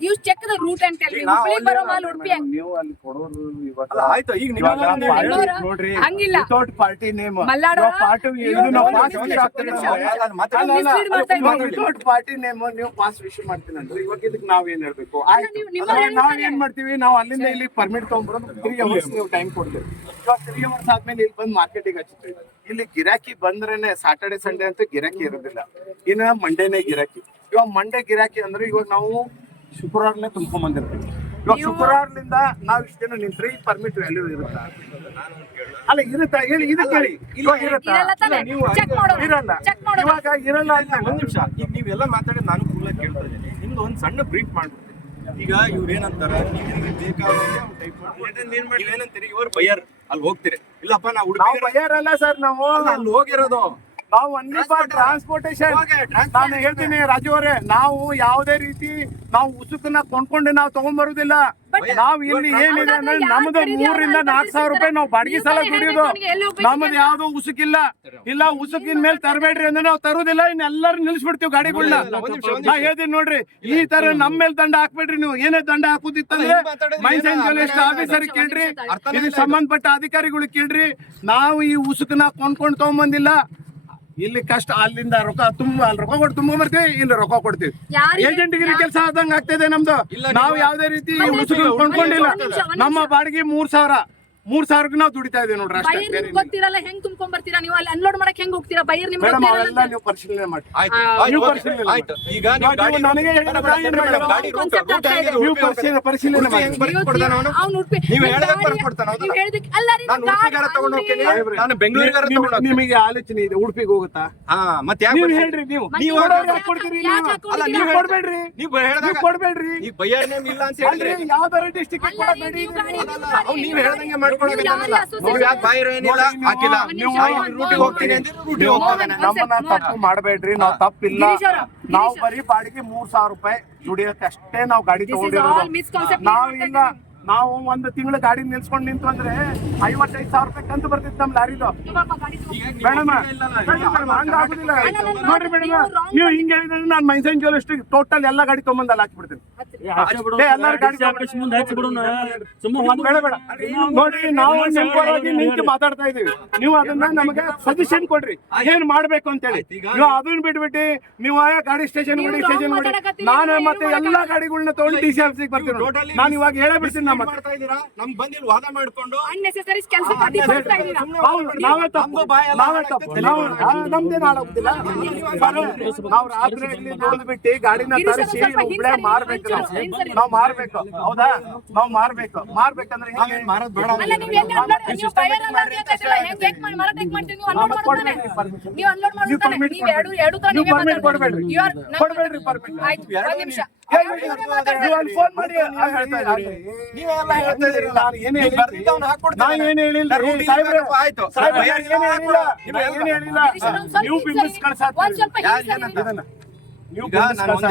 You check the route and tell me. Hubli ಬರೋ ಮಾಲ್ ಉಡುಪಿ. ನೀವು ಅಲ್ಲಿ ಕೊಡೋರು ಇವಾಗ ಆಯ್ತು, ಈಗ ನೀವು ನೋಡ್ರಿ, ಹಂಗಿಲ್ಲ. Without party name Malnad without party name ನೀವು ಪಾಸ್ ಇಶ್ಯೂ ಮಾಡ್ತೀನಂದ್ರೆ ಇವಾಗ ಇದಕ್ಕೆ ನಾವೇನ್ ಹೇಳ್ಬೇಕು? ಆಯ್ತು, ನಾವ್ ಏನ್ ಮಾಡ್ತೀವಿ, ನಾವು ಅಲ್ಲಿಂದ ಇಲ್ಲಿ ಪರ್ಮಿಟ್ ತಗೊಂಡ್ಬರೋದು 3 hours ನೀವು ಟೈಮ್ ಕೊಡ್ತೀವಿ. ಇವಾಗ 3 hours ಆದ್ಮೇಲೆ ಇಲ್ಲಿ ಬಂದು ಮಾರ್ಕೆಟಿಗೆ ಹಚ್ತೀವಿ. ಇಲ್ಲಿ ಗಿರಾಕಿ ಬಂದ್ರೇನೆ ಸ್ಯಾಟರ್ಡೆ ಸಂಡೇ ಅಂತೂ ಗಿರಾಕಿ ಇರೋದಿಲ್ಲ. ಇನ್ನು ಮಂಡೇನೇ ಗಿರಾಕಿ. ಇವಾಗ ಮಂಡೇ ಗಿರಾಕಿ ಅಂದ್ರೆ ಇವಾಗ ನಾವು ಶುಕ್ರವಾರನೇ ತುಂಬ್ಕೊಂಡ್ ಬಂದಿರ್ತೀವಿ. ಇವಾಗ ಶುಕ್ರವಾರದಿಂದ ನಾವ್ ಇಷ್ಟ ದಿನ ನಿಂತ್ರೆ ಈ ಪರ್ಮಿಟ್ ವ್ಯಾಲ್ಯೂ ಇರುತ್ತಾ? ಅಲ್ಲ ಇರುತ್ತಾ ಹೇಳಿ, ಇದು ಕೇಳಿ. ಇವಾಗ ಇರುತ್ತಾ? ಇರಲ್ಲ. ಇವಾಗ ಇರಲ್ಲ ಅಂತ ಒಂದ್ ನಿಮಿಷ, ಈಗ ನೀವೆಲ್ಲ ಮಾತಾಡಿ ನಾನು ಕೂಲ ಕೇಳ್ತಾ ಇದ್ದೀನಿ. ನಿಮ್ದು ಒಂದ್ ಸಣ್ಣ ಬ್ರೀಫ್ ಮಾಡ್ಬಿಡ್ತೀನಿ. ಈಗ ಇವ್ರು ಏನಂತಾರ, ನೀವೇನಂತೀರಿ, ಇವ್ರು ಬೈಯರ್ ಅಲ್ಲಿ ಹೋಗ್ತೀರಿ. ಇಲ್ಲಪ್ಪ ನಾವು ಬೈಯರಲ್ಲ ಸರ್, ನಾವು ಅಲ್ಲಿ ಹೋಗಿರೋದು ನಾವು ಒಂದಿಪ್ಪ ಟ್ರಾನ್ಸ್ಪೋರ್ಟೇಶನ್. ನಾನು ಹೇಳ್ತೀನಿ ರಾಜು ಅವರೇ, ನಾವು ಯಾವುದೇ ರೀತಿ ನಾವು ಉಸುಕನ್ನ ಕೊಂಡ್ಕೊಂಡು ನಾವು ತಗೊಂಡ್ಬರುದಿಲ್ಲ. ನಾವ್ ಇಲ್ಲಿ ಏನಿದೆ ಅಂದ್ರೆ ನಮ್ದು 3,000 ರಿಂದ 4,000 ರೂಪಾಯಿ ನಾವು ಬಾಡಿಗೆ ಸಾಲ ದುಡಿಯೋದು. ನಮ್ದು ಯಾವ್ದು ಉಸುಕಿಲ್ಲ. ಇಲ್ಲ ಉಸುಕಿನ ಮೇಲೆ ತರಬೇಡ್ರಿ ಅಂದ್ರೆ ನಾವು ತರುದಿಲ್ಲ. ಇನ್ನೆಲ್ಲರೂ ನಿಲ್ಸ್ಬಿಡ್ತೀವಿ ಗಾಡಿಗಳನ್ನ. ನಾ ಹೇಳ್ತೀನಿ ನೋಡ್ರಿ, ಈ ತರ ನಮ್ ಮೇಲೆ ದಂಡ ಹಾಕ್ಬೇಡ್ರಿ. ನೀವು ಏನೇ ದಂಡ ಹಾಕುದಿತ್ತಂದ್ರೆ ಮೈಸೂರು ಆಫೀಸರ್ ಕೇಳ್ರಿ, ಇದಕ್ಕೆ ಸಂಬಂಧಪಟ್ಟ ಅಧಿಕಾರಿಗಳು ಕೇಳ್ರಿ. ನಾವು ಈ ಉಸುಕನ್ನ ಕೊಂಡ್ಕೊಂಡು ತಗೊಂಬಂದಿಲ್ಲ. ಇಲ್ಲಿ ಕಷ್ಟ, ಅಲ್ಲಿಂದ ರೊಕ್ಕ ಅಲ್ಲಿ ರೊಕ್ಕ ಕೊಟ್ಟು ತುಂಬ ಬರ್ತೀವಿ, ಇಲ್ಲಿ ರೊಕ್ಕ ಕೊಡ್ತೀವಿ. ಏಜೆಂಟ್ಗಿರಿ ಕೆಲಸ ಆದಂಗ ಆಗ್ತದೆ ನಮ್ದು. ನಾವು ಯಾವ್ದೇ ರೀತಿ ಉಸುಕು ಕೊಂಡ್ಕೊಂಡಿಲ್ಲ. ನಮ್ಮ ಬಾಡಿಗೆ 3,000 ನಾವು ದುಡಿತಾ ಇದೀವಿ ನೋಡ್ರಿ ಅಷ್ಟೇ. ಗೊತ್ತಿರಲ್ಲ ಹೆಂಗ್ ತುಂಬ್ಕೊಂಡ್ ಬರ್ತೀರಾ ನೀವು? ಅಲ್ಲಿ ಅನ್ಲೋಡ್ ಮಾಡಕ್ ಹೆಂಗ್ ಹೋಗ್ತೀರಾ? ಬೈಯರ್ ನಿಮ್ಗೆ ಮೇಡಮ್ ಅವೆಲ್ಲ ನೀವು ಪರಿಶೀಲನೆ ಮಾಡಿ. ನೀವು ಪರಿಶೀಲನೆ ಮಾಡಿ. ಈಗ ನೀವು ನನಗೆ ನೀವು ಪರಿಶೀಲನೆ ಮಾಡಿ. ನೀವು ಹೇಳಿದಾಗ ಬರ್ಕೊಡ್ತಾನ? ನಾನು ಬೆಂಗಳೂರಿಗಾರ ತಗೊಂಡು ನಿಮಗೆ ಆಲೋಚನೆ ಇದೆ ಉಡುಪಿಗೆ ಹೋಗುತ್ತಾ? ಮತ್ತೆ ನೀವು ಹೇಳ್ರಿ, ನೀವು ಕೊಡ್ತೀರಿ. ಅಲ್ಲ ನೀವು ಕೊಡ್ಬೇಡ್ರಿ, ನೀವು ಕೊಡ್ಬೇಡ್ರಿ. ಈಗ ಬೈಯರ್ ನೇಮ್ ಇಲ್ಲ ಅಂತ ಹೇಳಿದ್ರೆ ಯಾವ್ದಾರ ಡಿಸ್ಟಿಕ್ ನೀವು ಹೇಳ್ದಂಗೆ ನಮ್ಮನ್ನ ತಪ್ಪು ಮಾಡಬೇಡ್ರಿ. ನಾವು ತಪ್ಪಿಲ್ಲ. ನಾವು ಬರೀ ಬಾಡಿಗೆ 3,000 ರೂಪಾಯಿ ದುಡಿಯೋಕೆ ಅಷ್ಟೇ ನಾವು ಗಾಡಿ ತಗೊಂಡಿರೋದು. ನಾವು ಒಂದು ತಿಂಗಳು ಗಾಡಿ ನಿಲ್ಸ್ಕೊಂಡು ನಿಂತು ಅಂದ್ರೆ 55,000 ರೂಪಾಯಿ ಕಂತು ಬರ್ತಿತ್ತು ನಮ್ ಲಾರಿದು. ಮೇಡಮ್ ಹಂಗ ಆಗುದಿಲ್ಲ ನೋಡ್ರಿ ಮೇಡಮ್, ನೀವು ಹಿಂಗ್ ಹೇಳಿದ್ರೆ ನಾನು ಮೈಸೂರಿನ ಜ್ಯುವೆಲ್ಲರ್ಸ್ ಟೋಟಲ್ ಎಲ್ಲಾ ಗಾಡಿ ತೊಗೊಂಬಂದ್ ಅಲ್ಲಿ ಹಾಕ್ಬಿಡ್ತೀನಿ. ಎಲ್ಲಾರು ಗಾಡಿ ಬೇಡ ಬೇಡ ನೋಡ್ರಿ, ನಾವು ಸಿಂಪಲ್ವಾಗಿ ನಿಂತು ಮಾತಾಡ್ತಾ ಇದೀವಿ. ನೀವು ಅದನ್ನ ನಮಗೆ ಸಜೆಷನ್ ಕೊಡ್ರಿ ಏನ್ ಮಾಡ್ಬೇಕು ಅಂತ ಹೇಳಿ. ನೀವು ಅದನ್ನ ಬಿಟ್ಬಿಟ್ಟು ನೀವು ಗಾಡಿ ಸ್ಟೇಷನ್ ಬಿಡಿ ಸ್ಟೇಷನ್ ಬಿಡಿ, ನಾನು ಮತ್ತೆ ಎಲ್ಲಾ ಗಾಡಿಗಳನ್ನ ತಗೊಂಡು ಡಿ ಸಿ ಆಫೀಸಿಗೆ ಬರ್ತೀನಿ. ನಾನು ಇವಾಗ ಹೇಳೇ ಬಿಡ್ತೀನಿ. ನಮ್ಮ ನಮ್ ಬಂದಿ ವಾದ ಮಾಡ್ಕೊಂಡು ಅನ್ನೆಸೆಸರಿ ಕೆಲಸ ಮಾಡ್ತಾ ಇದ್ದೀರಾ. ನಾವೇ ತಪ್ಪು ನಾವು ನಮ್ದೇನು ಹಾಳಾಗುದಿಲ್ಲ. ನಾವು ರಾತ್ರಿ ದುಡಿದು ಬಿಟ್ಟು ಗಾಡಿನ ತರಿಸಿ ಒಬ್ಬಳೆ ಮಾರ್ಬೇಕು. ನಾವು ಮಾರ್ಬೇಕು, ಹೌದಾ? ನಾವು ಮಾರ್ಬೇಕಂದ್ರೆ ಮಾರೋದ್ ಬೇಡ. ಅಲ್ಲ, ನೀವು ಎಲ್ಲಿ unload- ನೀವು buyer ಅಲ್ಲ ಅಂತ ಹೇಳ್ತಿಲ್ಲ. ಹೆಂಗ್ ಹೇಗ್ ಮಾಡಿ ಮಾರಾಟ ಹೇಗ್ ಮಾಡ್ತೀರಿ? ನೀವು unload ಮಾಡೋದಾನೆ. ನೀವು unload ಮಾಡೋದಾನೆ. ನೀವು ಎರಡು ತರ ನೀವೇ ಮಾತಾಡ್ತೀರಿ. ಕೊಡ್ಬೇಡ್ರಿ ಪರ್ಮಿಟ್. ಆಯ್ತು, ಒಂದ್ ನಿಮಿಷ. ನೀವು ಅಲ್ಲಿ ಫೋನ್ ಮಾಡಿ ನೀವೆಲ್ಲ ಹೇಳ್ತಾ ಇದೀರಲ್ಲ. ನಾನು ಏನು ಹೇಳಿಲ್ಲ ಆಯ್ತು. ನೀವು ಬಿಂಬಿಸ್ ಒಂದ್ ಸ್ವಲ್ಪ ಕಳ್ಸಾಡ್ತೀರಿ. ನೀವು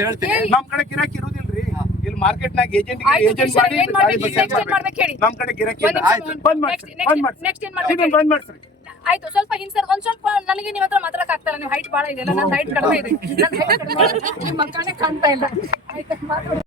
ಹೇಳ್ತೀನಿ, ನಮ್ ಕಡೆ ಗಿರಾಕಿ ಇರುದಿಲ್ರಿ. ಇಲ್ಲಿ ಮಾರ್ಕೆಟ್ ನಾಗ ಏಜೆಂಟ್ ಆಯ್ತು, ಏಜೆಂಟ್ ಸರ್, ಮಾಡಿ ಏನ್ ಮಾಡ್ಬೇಕು? Next ಏನ್ ಮಾಡ್ಬೇಕು ಹೇಳಿ? ನಮ್ ಕಡೆ ಗಿರಾಕಿ ಒಂದ್ ನಿಮಿಷ, ಆಯ್ತು, ಬಂದ್ ಮಾಡ್ಸಿ next ಏನ್ ಮಾಡ್ಬೇಕು ಹೇಳಿ? ಬಂದ್ ಮಾಡ್ಸ್ರಿ. ಆಯ್ತು, ಸ್ವಲ್ಪ ಹಿಂಸರ್ ಒಂದ್ ಸ್ವಲ್ಪ ನನಗೆ ನಿಮ್ ಹತ್ರ ಮಾತಾಡಕ್ ಆಗ್ತಾರ. ನೀವು ಹೈಟ್ ಬಾಳ ಇದೆಯಲ್ಲ, ನನ್ನ ಹೈಟ್ ಕಡಿಮೆ ಇದೆ. ನನ್ನ ಹೈಟ್ ಕಡಿಮೆ ಇದೆ. ನಿಮ್ ಮಕ್ಕಳೇ ಕಾಣ್ತಾ ಇಲ್ಲ. ಆಯ್ತು, ಮಾತಾಡಿ.